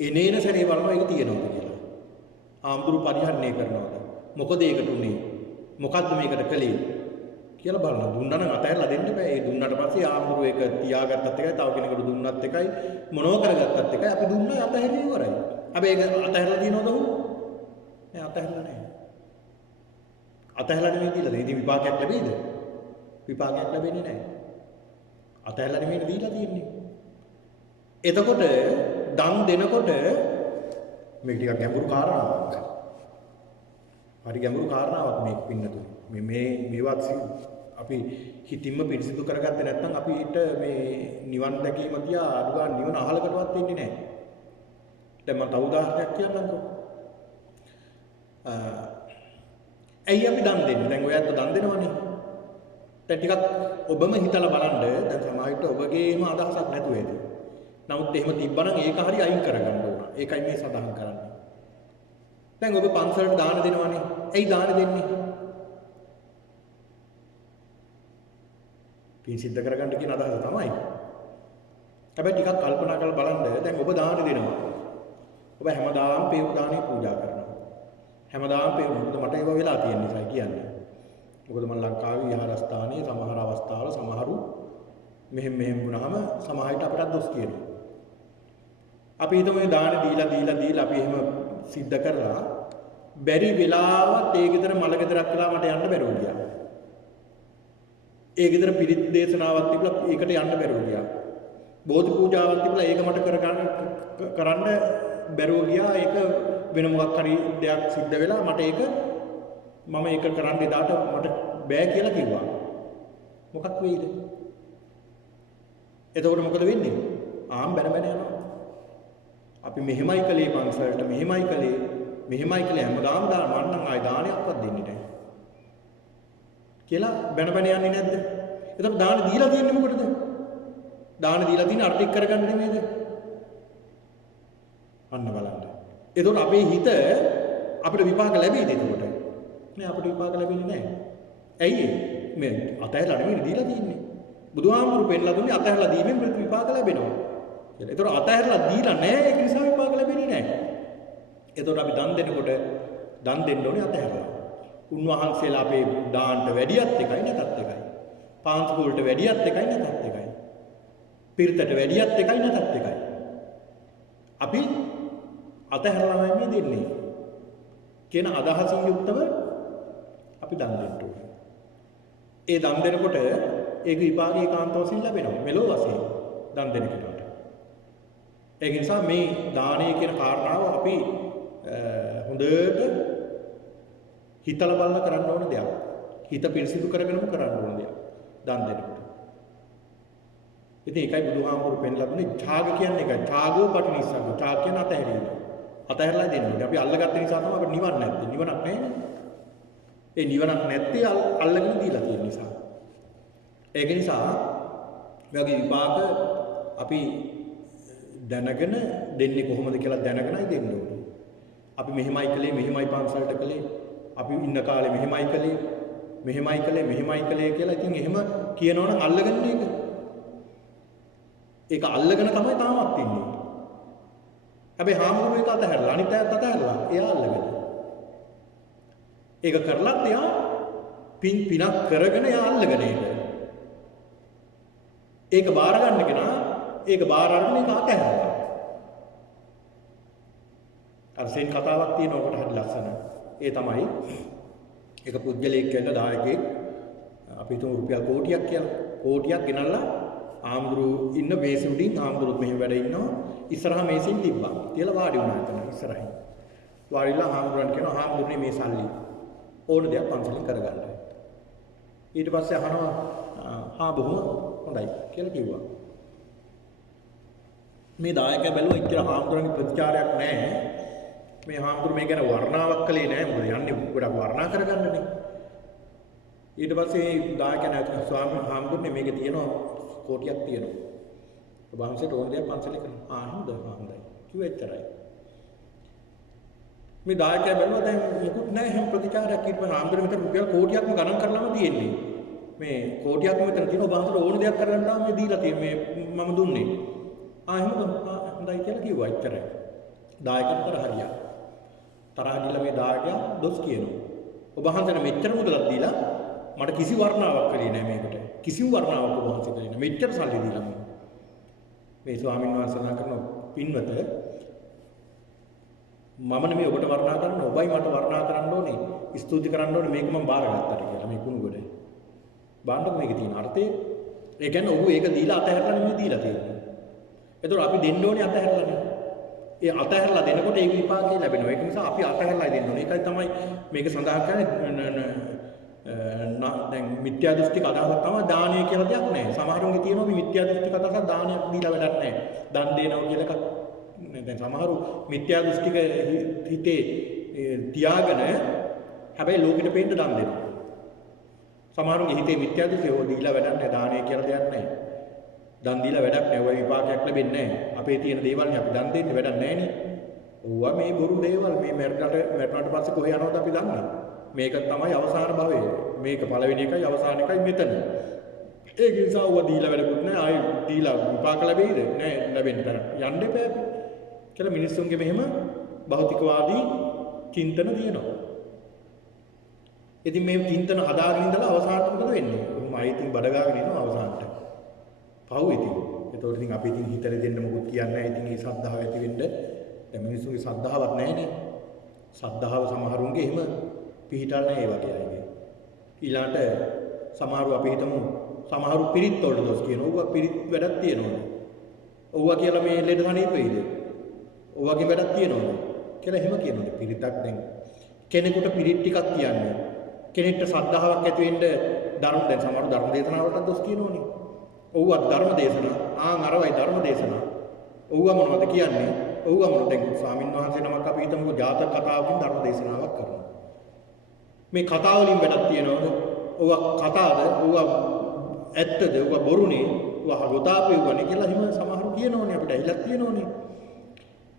එනේන සැරේ බලනවා ඒක තියෙනවද කියලා. ආම්දුරු පරිහරණය කරනවද? මොකද ඒකට උනේ? මොකද්ද මේකට කළේ? කියලා බලනවා. දුන්නා නම් අතහැරලා දෙන්න බෑ. ඒ දුන්නාට පස්සේ ආම්දුරු ඒක තියාගත්තත් එකයි, තව කෙනෙකුට දුන්නත් එකයි, මොනව කරගත්තත් එකයි. අපි දුන්නා අතහැරිය ඉවරයි. හැබැයි ඒක අතහැරලා තියනවද උන්? නෑ අතහැරලා නෑ. අතහැරලා නෙමෙයි දීලා. ඉතින් විපාකයක් ලැබෙයිද? විපාකයක් ලැබෙන්නේ නෑ. අතහැරලා නෙමෙයි දීලා තියෙන්නේ. එතකොට දන් දෙනකොට මේක ටිකක් ගැඹුරු කාරණාවක්. හරි ගැඹුරු කාරණාවක් මේක පින්නතුනේ. මේවත් අපි හිතින්ම පිරිසිදු කරගත්තේ නැත්නම් අපිට මේ නිවන් දැකීම තියා අනුගාන නිවන අහලකටවත් එන්නේ නැහැ. දැන් මම තව උදාහරණයක් කියන්නම්කෝ. ඇයි අපි දන් දෙන්නේ? දැන් ඔයත් දන් දෙනවනේ. දැන් ටිකක් ඔබම හිතලා බලන්න. දැන් සමාජයට ඔබගේම අදහසක් නැතුව ඇති. නමුත් එහෙම තිබ්බනම් ඒක හරි අයින් කරගන්න ඕන. ඒකයි මේ සඳහන් කරන්නේ. දැන් ඔබ පන්සලට දාන දෙනවනේ. ඇයි දාන දෙන්නේ? පින් සිද්ධ කරගන්න කියන අදහස තමයි. හැබැයි ටිකක් කල්පනා කරලා බලන්න. දැන් ඔබ දාන දෙනවා. ඔබ හැමදාම පේව දානේ පූජා කරනවා. හැමදාම පේව මොකද මට ඒව වෙලා තියෙන නිසා කියන්නේ. මොකද මම ලංකාවේ විහාරස්ථානයේ සමහර අවස්ථාවල සමහරු මෙහෙම වුණාම සමාජයට අපට දොස් කියනවා. අපි හිතමු මේ දාන දීලා අපි එහෙම සිද්ධ කරලා බැරි වෙලාවත් ඒ ගෙදර මල ගෙදරක් වෙලා මට යන්න බැරුව ගියා. ඒ ගෙදර පිරිත් දේශනාවක් තිබුණා ඒකට යන්න බැරුව ගියා. බෝධි පූජාවක් තිබුණා ඒක මට කරන්න බැරුව ගියා. ඒක වෙන මොකක් හරි දෙයක් සිද්ධ වෙලා මට ඒක කරන්න එදාට මට බෑ කියලා කිව්වා. මොකක් වෙයිද? එතකොට මොකද වෙන්නේ? බැන යනවා. අපි මෙහෙමයි කළේ පන්සලට මෙහෙමයි කළේ හැමදාම දාන මන්නම් ආයි දානයක්වත් දෙන්නේ නැහැ. කියලා බැන යන්නේ නැද්ද? එතකොට දාන දීලා තියෙන්නේ මොකටද? දාන දීලා තියෙන්නේ අර්ථික කරගන්න නෙමෙයිද? අන්න බලන්න. එතකොට අපේ හිත අපිට විපාක ලැබෙයිද එතකොට? නෑ අපිට විපාක ලැබෙන්නේ නැහැ. ඇයි ඒ? මේ අතහැරලා නෙමෙයි දීලා තියෙන්නේ. බුදුහාමුදුරු පෙන්ලා දුන්නේ අතහැරලා දීමෙන් විපාක ලැබෙනවා කියලා. ඒතකොට අතහැරලා දීලා නැහැ ඒක නිසා විපාක ලැබෙන්නේ නැහැ. ඒතකොට අපි දන් දෙනකොට දන් දෙන්න ඕනේ අතහැරලා. උන්වහන්සේලා අපේ දාන්ට වැඩියත් එකයි නැතත් එකයි. පාන්සුවලට වැඩියත් එකයි නැතත් එකයි. පිරිතට වැඩියත් එකයි නැතත් එකයි. අපි අතහැරලාමයි මේ දෙන්නේ කියන අදහසින් යුක්තව අපි දන් දෙන්න ඕනේ. ඒ දන් දෙනකොට ඒක විපාක ඒකාන්ත වශයෙන් ලැබෙනවා මෙලොව වශයෙන් දන් දෙන කෙනාට. ඒක නිසා මේ දානය කියන කාරණාව අපි හොඳට හිතලා බලලා කරන්න ඕන දෙයක්. හිත පිරිසිදු කරගෙනම කරන්න ඕන දෙයක්. දන් දෙනකොට. ඉතින් ඒකයි බුදුහාමුදුරු පෙන්ලා දුන්නේ ඡාග කියන්නේ ඒකයි. ඡාගෝ පටිනිස්සග්ග. ඡාග කියන අතහැරීම. අතහැරලා දෙන්නේ. අපි අල්ලගත්ත නිසා තමයි අපිට නිවන නැත්තේ. නිවනක් නැහැ. ඒ නිවනක් නැත්තේ අල්ලගෙන දීලා තියෙන නිසා. ඒක නිසා මේ වගේ විපාක අපි දැනගෙන දෙන්නේ කොහොමද කියලා දැනගෙනයි දෙන්න ඕනේ. අපි මෙහෙමයි කළේ මෙහෙමයි පන්සලට කළේ අපි ඉන්න කාලේ මෙහෙමයි කළේ කියලා ඉතින් එහෙම කියනවනම් අල්ලගෙන ඒක අල්ලගෙන තමයි තාමත් ඉන්නේ. හැබැයි හාමුදුරුවෝ ඒක අතහැරලා අනිත් අයත් අතහැරලා එයා අල්ලගෙන. ඒක කරලත් එයා පිනක් කරගෙන එයා අල්ලගෙන ඒක බාර ගන්න කෙනා ඒක බාර අරගෙන ඒක අතහැරලා. අර සෙන් කතාවක් තියෙනවා ඔකට හරි ලස්සන. ඒ තමයි එක පුජ්‍යලෙක් කියන දායකයෙක් අපි තුන් රුපියල් කෝටියක් කියලා. කෝටියක් ගෙනල්ලා ආම්දුරු ඉන්න මේසෙ උඩින් ආම්දුරුත් මෙහෙම වැඩ ඉන්නවා. ඉස්සරහා මේසෙන් තිබ්බා. තියලා වාඩි වුණා එතන ඉස්සරහින්. වාඩිලා ආම්දුරන්ට කියනවා ආම්දුරුනේ මේ සල්ලි ඕන දෙයක් පන්සලෙන් කරගන්න. ඊට පස්සේ අහනවා බොහොම හොඳයි කියලා කිව්වා. මේ දායකයා බැලුවා ඉතර ආම්දුරන්ගේ ප්‍රතිචාරයක් නැහැ. මේ හාමුදුරු මේ ගැන වර්ණාවක් කළේ නැහැ. මොකද යන්නේ ගොඩක් වර්ණා කරගන්නනේ. ඊට පස්සේ දායකයා ස්වාමීන් හාමුදුරනේ මේකේ තියෙනවා කෝටියක් තියෙනවා. ඔබ වහන්සේට ඕන දෙයක් පන්සලේ කරනවා. හොඳයි. කිව්ව එච්චරයි. මේ දායකයා බැලුවා දැන් මොකුත් නැහැ හැම ප්‍රතිචාරයක් ඊට පස්සේ හාමුදුරුවෝ මෙතන රුපියල් කෝටියක්ම ගණන් කරලාම තියෙන්නේ. මේ කෝටියක්ම මෙතන තියෙනවා. ඔබ වහන්සේට ඕන දෙයක් කරගන්න නම් මේ දීලා තියෙන්නේ මම දුන්නේ. එහෙමද? හොඳයි කියලා කිව්වා එච්චරයි. දායකයාට හරියක්. තරහ ගිහලා මේ දායකයා දොස් කියනවා. ඔබ වහන්සේට මෙච්චර මුදලක් දීලා මට කිසි වර්ණාවක් කළේ නැහැ මේකට. කිසිම වර්ණාවක් ඔබ වහන්සේ කළේ නැහැ. මෙච්චර සල්ලි දීලා මේ ස්වාමීන් වහන්සේලා කරන පින්වත මම නෙමෙයි ඔබට වර්ණා කරන්න ඔබයි මට වර්ණා කරන්න ඕනේ. ස්තුති කරන්න ඕනේ මේක මම බාරගත්තට කියලා මේ කුණුගොඩ. බාන්නක මේකේ තියෙන අර්ථය. ඒ කියන්නේ ඔහු ඒක දීලා අතහැරලා නෙමෙයි දීලා තියෙන්නේ. ඒතකොට අපි දෙන්න ඕනේ අතහැරලානේ. ඒ අතහැරලා දෙනකොට ඒ විපාකේ ලැබෙනවා. ඒක නිසා අපි අතහැරලා දෙන්න ඕනේ. ඒකයි තමයි මේක සඳහන් කරන්නේ දැන් මිත්‍යා දෘෂ්ටික අදහසක් තමයි දානය කියලා දෙයක් නැහැ. සමහරුන්ගේ තියෙනවා මේ මිත්‍යා දෘෂ්ටික අදහසක් දානයක් දීලා වැඩක් නැහැ. දන් දෙනවා කියලා එකක් දැන් සමහරු මිත්‍යා දෘෂ්ටික හිතේ තියාගෙන හැබැයි ලෝකෙට පේන්න දන් දෙනවා. සමහරුන්ගේ හිතේ මිත්‍යා දෘෂ්ටිය හො දීලා වැඩක් නැහැ. දානය කියලා දෙයක් නැහැ. දන් දීලා වැඩක් නැහැ. ඔය විපාකයක් ලැබෙන්නේ නැහැ. අපේ තියෙන දේවල් නේ අපි දන් දෙන්නේ වැඩක් නැහැ නේ. ඕවා මේ බොරු දේවල් මේ මැරුණාට පස්සේ කොහේ යනවද අපි දන්නේ. මේක තමයි අවසාන භවය. මේක පළවෙනි එකයි අවසාන එකයි මෙතන. ඒක නිසා ඕවා දීලා වැඩකුත් නැහැ. ආයි දීලා විපාක ලැබෙයිද? නැහැ ලැබෙන්න තරම්. යන්න එපා කියලා මිනිස්සුන්ගේ මෙහෙම භෞතිකවාදී චින්තන තියෙනවා. ඉතින් මේ චින්තන හදාගෙන ඉඳලා අවසානට මොකද වෙන්නේ? උඹ ආයෙත් බඩ ගාගෙන ඉන්නවා අවසානට. පව් ඉතින්. ඒතකොට ඉතින් අපි ඉතින් හිතට දෙන්න මොකුත් කියන්නේ නැහැ. ඉතින් මේ ශ්‍රද්ධාව ඇති වෙන්න දැන් මිනිස්සුන්ගේ ශ්‍රද්ධාවක් නැහැනේ. ශ්‍රද්ධාව සමහරුන්ගේ එහෙම පිහිටල් නැහැ ඒ වගේ අයගේ. ඊළාට සමහරු අපි හිතමු සමහරු පිරිත් වලට දොස් කියනවා. ඌවා පිරිත් වැඩක් තියනවද? ඌවා කියලා මේ ලෙඩ හණීප වෙයිද? ඌවාගේ වැඩක් තියනවද? කියලා එහෙම කියනවා. පිරිතක් දැන් කෙනෙකුට පිරිත් ටිකක් කියන්නේ. කෙනෙක්ට ශ්‍රද්ධාවක් ඇති වෙන්න ධර්ම දැන් සමහරු ධර්ම දේශනාවලට දොස් කියනෝනේ. ඌවා ධර්ම දේශනා අරවයි ධර්ම දේශනා. ඌවා මොනවද කියන්නේ? ඌවා මොනවද දැන් ස්වාමීන් වහන්සේ නමක් අපි හිතමුකෝ ජාතක කතාවකින් ධර්ම දේශනාවක් කරනවා. මේ කතාව වලින් වැඩක් තියනවද? ඌවා කතාවද? ඌවා ඇත්තද? ඌවා බොරුනේ? ඌවා ගොතාපෙව්වනේ කියලා හිම සමහරු කියනෝනේ අපිට ඇහිලක් තියෙනෝනේ.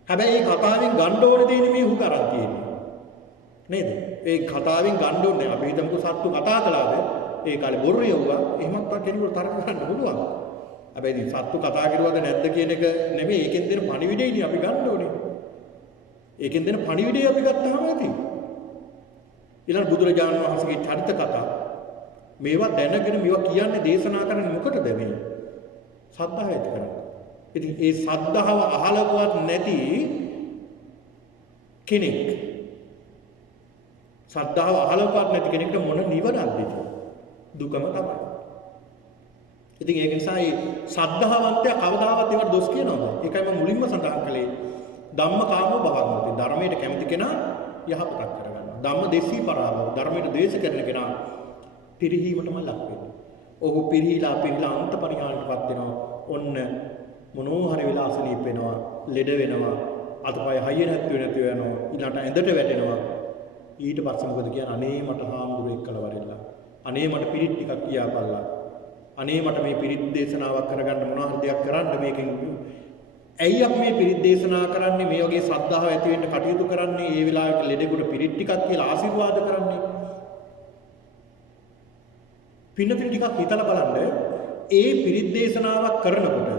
හැබැයි මේ කතාවෙන් ගන්න ඕනේ දෙන්නේ මේ උහු කරන් තියෙන්නේ. නේද? ඒ කතාවෙන් ගන්න ඕනේ අපි හිතමුකෝ සත්තු කතා කළාද? ඒ කාලේ බොරු යවුවා. එහෙමත් කෙනෙකුට තරක කරන්න පුළුවන්. හැබැයි ඉතින් සත්තු කතා කරුවද නැද්ද කියන එක නෙමෙයි ඒකෙන් දෙන පණිවිඩයනේ අපි ගන්න ඕනේ. ඒකෙන් දෙන පණිවිඩය අපි ගත්තාම ඇති. ඊළඟ බුදුරජාණන් වහන්සේගේ චරිත කතා මේවා දැනගෙන මේවා කියන්නේ දේශනා කරන්නේ මොකටද මේ? සද්ධාව ඇති කරගන්න. ඉතින් ඒ සද්ධාව අහලවත් නැති කෙනෙක් සද්ධාව අහලවත් නැති කෙනෙක්ට මොන නිවනක්ද දුකම තමයි. ඉතින් ඒක නිසා මේ සද්ධාවන්තයා කවදාවත් ඒවට දොස් කියනවද? ඒකයි මම මුලින්ම සඳහන් කළේ ධම්මකාමෝ භවන්ති. ධර්මයට කැමති කෙනා යහපතක් කරගන්නවා. ධම්ම දේශී පරාවෝ ධර්මයට ද්වේෂ කරන කෙනා පිරිහීමටම ලක් වෙනවා. ඔහු පිරිහිලා අන්ත පරිහානියටපත් වෙනවා. ඔන්න මොනෝ හරි වෙලා අසනීප වෙනවා, ලෙඩ වෙනවා, අතපය හයිය නැති වෙනවා, ඊළඟට ඇඳට වැටෙනවා. ඊට පස්සේ මොකද කියන්නේ? අනේ මට හාමුදුරුවෙක් කලවරෙල්ලා. අනේ මට පිරිත් ටිකක් කියාපල්ලා. අනේ මට මේ පිරිත් දේශනාවක් කරගන්න මොනවා හරි දෙයක් කරන්න මේකෙන්. ඇයි අපි මේ පිරිත් දේශනා කරන්නේ? මේ වගේ ශ්‍රද්ධාව ඇති වෙන්න කටයුතු කරන්නේ? ඒ වෙලාවට ලෙඩෙකුට පිරිත් ටිකක් කියලා ආශිර්වාද කරන්නේ? පින්නතින් ටිකක් හිතලා බලන්න. ඒ පිරිත් දේශනාවක් කරනකොට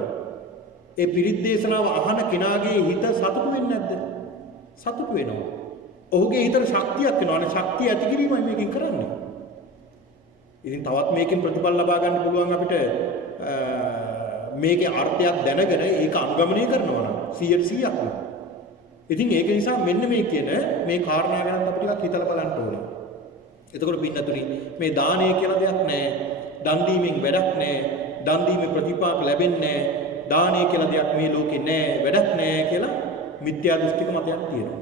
ඒ පිරිත් දේශනාව අහන කෙනාගේ හිත සතුටු වෙන්නේ නැද්ද? සතුටු වෙනවා. ඔහුගේ හිතට ශක්තියක් එනවා. අනේ ශක්තිය ඇති කිරීමයි මේකෙන් කරන්නේ. ඉතින් තවත් මේකෙන් ප්‍රතිඵල ලබා ගන්න පුළුවන් අපිට මේකේ අර්ථයක් දැනගෙන ඒක අනුගමනය කරනවා නම් 100%ක්ම. ඉතින් ඒක නිසා මෙන්න මේ කියන මේ කාරණා ගැන අපි ටිකක් හිතලා බලන්න ඕනේ. එතකොට පින්නතුනි මේ දානය කියලා දෙයක් නැහැ. දන් දීමෙන් වැඩක් නැහැ. දන් දීමේ ප්‍රතිපාක ලැබෙන්නේ නැහැ. දානය කියලා දෙයක් මේ ලෝකේ නැහැ. වැඩක් නැහැ කියලා මිත්‍යා දෘෂ්ටික මතයක් තියෙනවා.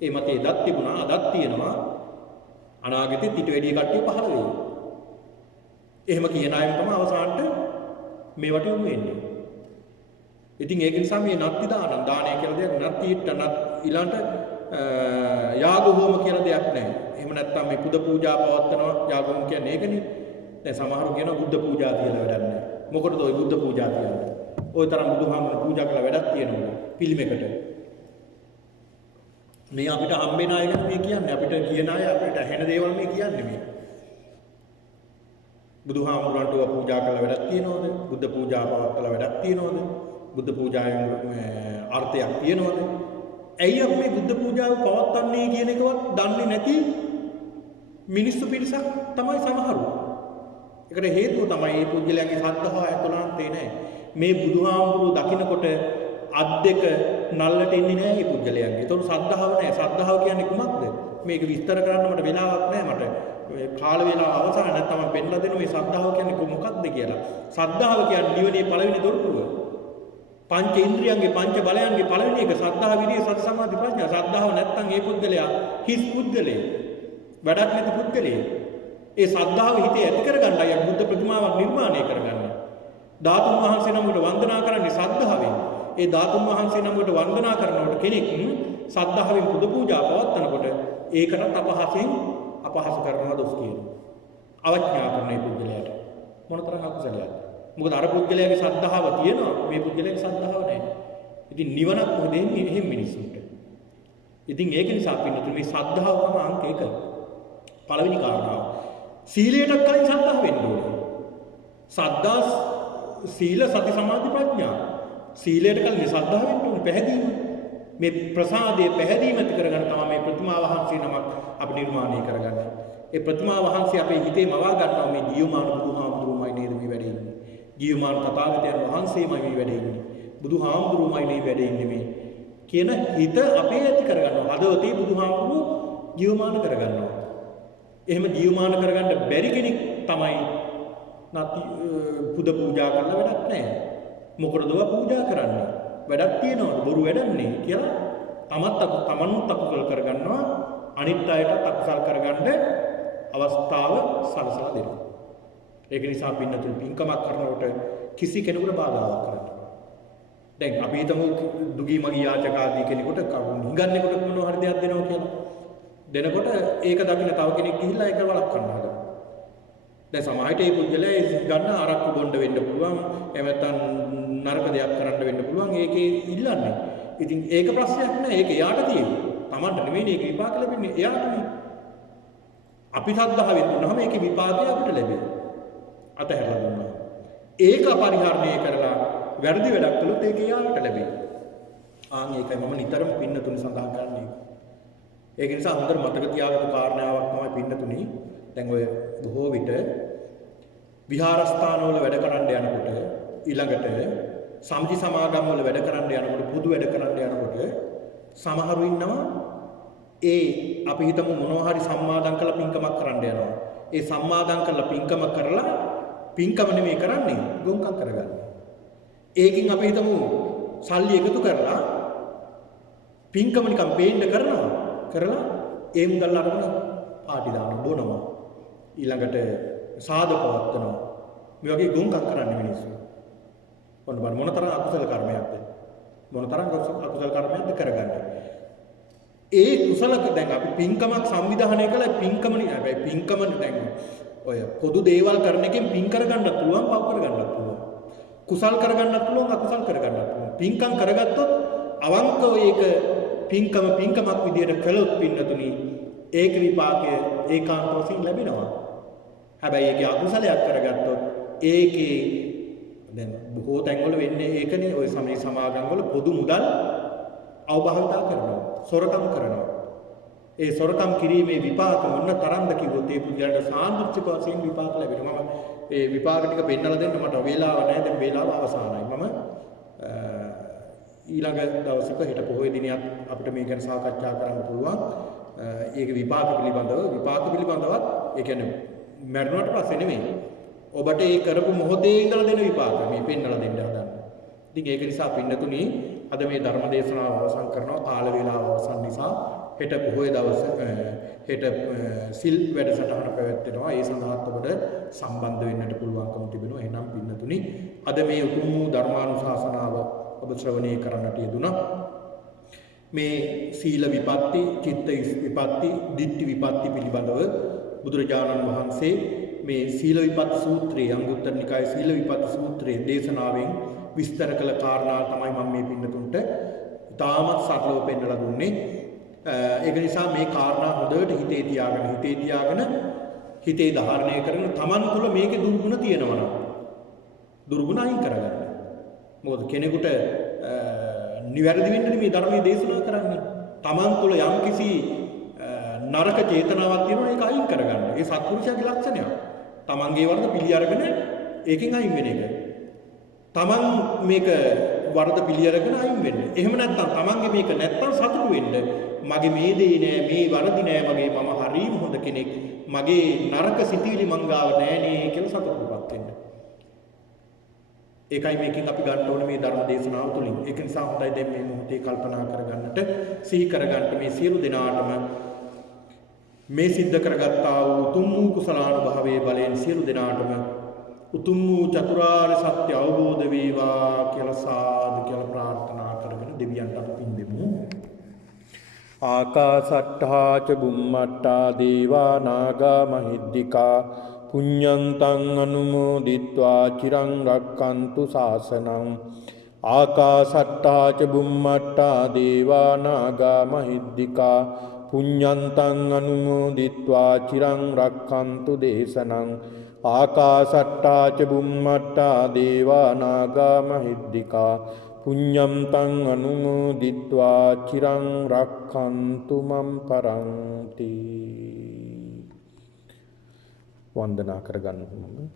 ඒ මතේ දත් තිබුණා, අදත් තියෙනවා. අනාගතෙත් ඊට වැඩි කට්ටිය පහළ වෙයි. එහෙම කියන අයම තමයි අවසානට මේවට යොමු වෙන්නේ. ඉතින් ඒක නිසා මේ නත්ති දානය කියලා දෙයක් නත්තිට ඊළඟට යාග හෝම කියලා දෙයක් නැහැ. එහෙම නැත්නම් මේ පුද පූජා පවත්වනවා යාග හෝම කියන්නේ ඒකනේ. දැන් සමහරව කියනවා බුද්ධ පූජා කියලා වැඩක් නැහැ. මොකටද ওই බුද්ධ පූජා කියන්නේ? ওই තරම් බුදුහාමුදුරුවෝ පූජා කළ වැඩක් තියෙනවා පිළිමයකට. මේ අපිට හම්බෙන අය ගැන මේ කියන්නේ අපිට කියන අය අපිට ඇහෙන දේවල් මේ කියන්නේ මේ. බුදුහාමුදුරන්ට පූජා කළ වැඩක් තියනවද? බුද්ධ පූජා පවත්වලා වැඩක් තියනවද? බුද්ධ පූජාවෙන් අර්ථයක් තියනවද? ඇයි අපි මේ බුද්ධ පූජාව පවත්වන්නේ කියන එකවත් දන්නේ නැති මිනිස්සු පිරිසක් තමයි සමහරු. ඒකට හේතුව තමයි මේ පුජ්‍යලයන්ගේ ශ්‍රද්ධාව ඇතුළාන්තේ නැහැ. මේ බුදුහාමුදුරුවෝ දකින්නකොට අත් දෙක නල්ලට එන්නේ නැහැ මේ පුජ්‍යලයන්ගේ. ඒතකොට ශ්‍රද්ධාව නැහැ. ශ්‍රද්ධාව කියන්නේ කුමක්ද? මේක විස්තර කරන්න මට වෙලාවක් නැහැ මට. කාල වේලාව අවසන් නැත්නම් මම පෙන්නලා දෙනවා මේ ශ්‍රද්ධාව කියන්නේ මොකක්ද කියලා. ශ්‍රද්ධාව කියන්නේ නිවනේ පළවෙනි දොරටුව. පංච ඉන්ද්‍රියන්ගේ පංච බලයන්ගේ පළවෙනි එක ශ්‍රද්ධාව, විරිය, සති, සමාධි, ප්‍රඥා. ශ්‍රද්ධාව නැත්නම් ඒ පුද්ගලයා හිස් පුද්ගලයෙක්. වැඩක් නැති පුද්ගලයෙක්. ඒ ශ්‍රද්ධාව හිතේ ඇති කරගන්නයි බුද්ධ ප්‍රතිමාවක් නිර්මාණය කරගන්නේ. ධාතුන් වහන්සේ නමකට වන්දනා කරන්නේ ශ්‍රද්ධාවෙන්. ඒ ධාතුන් වහන්සේ නමකට වන්දනා කරනකොට කෙනෙක් ශ්‍රද්ධාවෙන් පුද පූජා පවත්වනකොට ඒකට අපහසෙන් අපහාස කරනවා දොස් කියනවා. අවඥා කරන මේ පුද්ගලයාට මොනතරම් අකුසලයක්ද? මොකද අර පුද්ගලයාගේ ශ්‍රද්ධාව තියෙනවා මේ පුද්ගලයාගේ ශ්‍රද්ධාව නැහැ. ඉතින් නිවනක් කොහෙද එන්නේ එහෙම මිනිස්සුන්ට? ඉතින් ඒක නිසා පින්නතුනි මේ ශ්‍රද්ධාව තමයි අංක 1. පළවෙනි කාරණාව. සීලයට කලින් ශ්‍රද්ධාව වෙන්න ඕනේ. ශ්‍රද්ධා සීල සති සමාධි ප්‍රඥා. සීලයට කලින් ශ්‍රද්ධාව වෙන්න ඕනේ පැහැදීම. මේ ප්‍රසාදයේ පැහැදීම ඇති කරගන්න තමයි මේ ප්‍රතිමා වහන්සේ නමක් අපි නිර්මාණය කරගන්නේ. ඒ ප්‍රතිමා වහන්සේ අපේ හිතේ මවා ගන්නවා මේ ජීවමාන බුදුහාමුදුරුවෝමයි නේද මේ වැඩේ ඉන්නේ. ජීවමාන තථාගතයන් වහන්සේමයි මේ වැඩේ ඉන්නේ. බුදුහාමුදුරුවෝමයි මේ වැඩේ ඉන්නේ මේ කියන හිත අපේ ඇති කරගන්නවා. හදවතේ බුදුහාමුදුරුවෝ ජීවමාන කරගන්නවා. එහෙම ජීවමාන කරගන්න බැරි කෙනෙක් තමයි නැති පුද පූජා කරන්න වැඩක් නැහැ. මොකටද පූජා කරන්නේ? වැඩක් තියනවද? බොරු වැඩන්නේ කියලා තමනුත් අකුසල කරගන්නවා, අනිත් අයටත් අකුසල් කරගන්න අවස්ථාව සලසලා දෙනවා. ඒක නිසා පින්නතුන් පින්කමක් කරනකොට කිසි කෙනෙකුට බාධාවක් කරන්න බෑ. දැන් අපි හිතමු දුගී මගී යාචක ආදී කෙනෙකුට හිඟන්නේකොට මොනවා හරි දෙයක් දෙනවා කියලා. දෙනකොට ඒක දකින්න තව කෙනෙක් ගිහිල්ලා ඒක වළක්වන්න හදනවා. දැන් සමාජයට මේ පුද්ගලයා ගන්න අරක්කු බොණ්ඩ වෙන්න පුළුවන්, එහෙම නැත්නම් නරක දෙයක් කරන්න වෙන්න පුළුවන්. ඒකේ ඉල්ලන්නේ. ඉතින් ඒක ප්‍රශ්නයක් නෑ. ඒක එයාට තියෙන්නේ. Tamanට නෙමෙයි ඒක විපාක ලැබෙන්නේ එයාට නේ. අපි සද්ධාවෙන් දුන්නාම ඒකේ විපාකය අපිට ලැබෙනවා. අතහැරලා දුන්නා. ඒක පරිහරණය කරලා වැරදි වැඩක් කළොත් ඒක යාළුවට ලැබෙයි. ඒකයි මම නිතරම පින්නතුනි සඳහන් කරන්නේ. ඒක නිසා හොඳට මතක තියාගන්න කාරණාවක් තමයි පින්නතුනි. දැන් ඔය බොහෝ විට විහාරස්ථානවල වැඩ කරන්න යනකොට ඊළඟට සමිති සමාගම් වල වැඩ කරන්න යනකොට පොදු වැඩ කරන්න යනකොට සමහරු ඉන්නවා අපි හිතමු මොනවා හරි සම්මාදම් කරලා පින්කමක් කරන්න යනවා. ඒ සම්මාදම් කරලා පින්කම කරලා පින්කම නෙමෙයි කරන්නේ ගොංකම් කරගන්න. ඒකින් අපි හිතමු සල්ලි එකතු කරලා පින්කම නිකන් පේන්න කරලා ඒ මුදල් අරගෙන පාටි දාන බොනවා. ඊළඟට සාධකවත්වනවා. මේ වගේ ගොංකම් කරන්නේ මිනිස්සු. ඔන්න බලන්න මොනතරම් අකුසල කර්මයක්ද? මොනතරම් අකුසල කර්මයක්ද කරගන්නේ? ඒ කුසලක දැන් අපි පින්කමක් සංවිධානය කළා පින්කමනේ හැබැයි පින්කමනේ දැන් ඔය පොදු දේවල් කරන එකෙන් පින් කරගන්නත් පුළුවන් පව් කරගන්නත් පුළුවන් කුසල් කරගන්නත් පුළුවන් අකුසල් කරගන්නත් පුළුවන් පින්කම් කරගත්තොත් අවංකව ඒක පින්කමක් විදියට කළොත් පින්නතුනි ඒක විපාකය ඒකාන්ත වශයෙන් ලැබෙනවා හැබැයි ඒකේ අකුසලයක් කරගත්තොත් ඒකේ දැන් බොහෝ තැන්වල වෙන්නේ ඒකනේ ඔය සමාගම් වල පොදු මුදල් අවබෝධතා කරනවා සොරකම් කරනවා. ඒ සොරකම් කිරීමේ විපාක මොන තරම්ද කිව්වොත් ඒ පුද්ගලයාට සාන්දෘෂ්ටික වශයෙන් විපාක ලැබෙනවා. මම ඒ විපාක ටික පෙන්නලා දෙන්න මට වේලාව නැහැ. දැන් වේලාව අවසానයි. මම ඊළඟ දවසක හෙට පොහොය දිනයක් අපිට මේ ගැන සාකච්ඡා කරන්න පුළුවන්. ඒක විපාක පිළිබඳවත් ඒ කියන්නේ මරණයට පස්සේ නෙමෙයි. ඔබට ඒ කරපු මොහොතේ ඉඳලා දෙන විපාක මේ පෙන්නලා දෙන්න හදන්න. ඉතින් ඒක නිසා පින්නතුණි අද මේ ධර්ම දේශනාව අවසන් කරනවා කාල වේලාව අවසන් නිසා හෙට පොහොය දවස හෙට සිල් වැඩසටහන පැවැත්වෙනවා ඒ සඳහාත් ඔබට සම්බන්ධ වෙන්නට පුළුවන්කම තිබෙනවා එහෙනම් පින්නතුනි අද මේ උතුම් වූ ධර්මානුශාසනාව ඔබ ශ්‍රවණය කරන්නට යෙදුණා මේ සීල විපatti චිත්ත විපatti ditthi විපatti පිළිබඳව බුදුරජාණන් වහන්සේ මේ සීල විපatti සූත්‍රයේ අංගුත්තර නිකායේ සීල විපatti සූත්‍රයේ දේශනාවෙන් විස්තර කළ කාරණා තමයි මම මේ පින්නතුන්ට ඉතාමත් සරලව පෙන්නලා දුන්නේ. ඒක නිසා මේ කාරණා හොඳට හිතේ තියාගෙන හිතේ ධාරණය කරගෙන Taman තුල මේකේ දුර්ගුණ තියෙනවා නම් දුර්ගුණ අයින් කරගන්න. මොකද කෙනෙකුට නිවැරදි වෙන්න මේ ධර්මයේ දේශනා කරන්නේ. Taman තුල යම්කිසි නරක චේතනාවක් තියෙනවා ඒක අයින් කරගන්න. ඒ සත්පුරුෂයාගේ ලක්ෂණයක්. Tamanගේ වරද පිළි අරගෙන ඒකෙන් අයින් වෙන එක. තමන් මේක වරද පිළිඅරගෙන අයින් වෙන්න. එහෙම නැත්නම් තමන්ගේ මේක නැත්නම් සතුටු වෙන්න. මගේ මේ දේ නෑ, මේ වරදි නෑ මගේ මම හරිම හොඳ කෙනෙක්. මගේ නරක සිතිවිලි මං ගාව නෑනේ කියලා සතුටුපත් වෙන්න. ඒකයි මේකෙන් අපි ගන්න ඕනේ මේ ධර්ම දේශනාව තුළින්. ඒක නිසා හොඳයි දැන් මේ මොහොතේ කල්පනා කරගන්නට, සිහි කරගන්න මේ සියලු දෙනාටම මේ සිද්ධ කරගත්තා වූ උතුම් වූ කුසලානුභවයේ බලයෙන් සියලු දෙනාටම උතුම් වූ චතුරාර්ය සත්‍ය අවබෝධ වේවා කියලා සාදු කියලා ප්‍රාර්ථනා කරගෙන දෙවියන්ට අපි පින් දෙමු. ආකාසට්ඨා ච බුම්මට්ඨා දේවා නාග මහිද්దికා පුඤ්ඤන්තං අනුමෝදිත්වා චිරං රක්칸තු ශාසනං. ආකාසට්ඨා ච බුම්මට්ඨා දේවා නාග මහිද්దికා පුඤ්ඤන්තං අනුමෝදිත්වා චිරං රක්칸තු දේශනං. ආකාසට්ඨා ච බුම්මට්ඨා දේවා නාග මහිද්దికා පුඤ්ඤන්තං අනුමෝදිත්වා චිරං රක්ඛන්තු මම් පරන්ති. වන්දනා කරගන්න ඕන.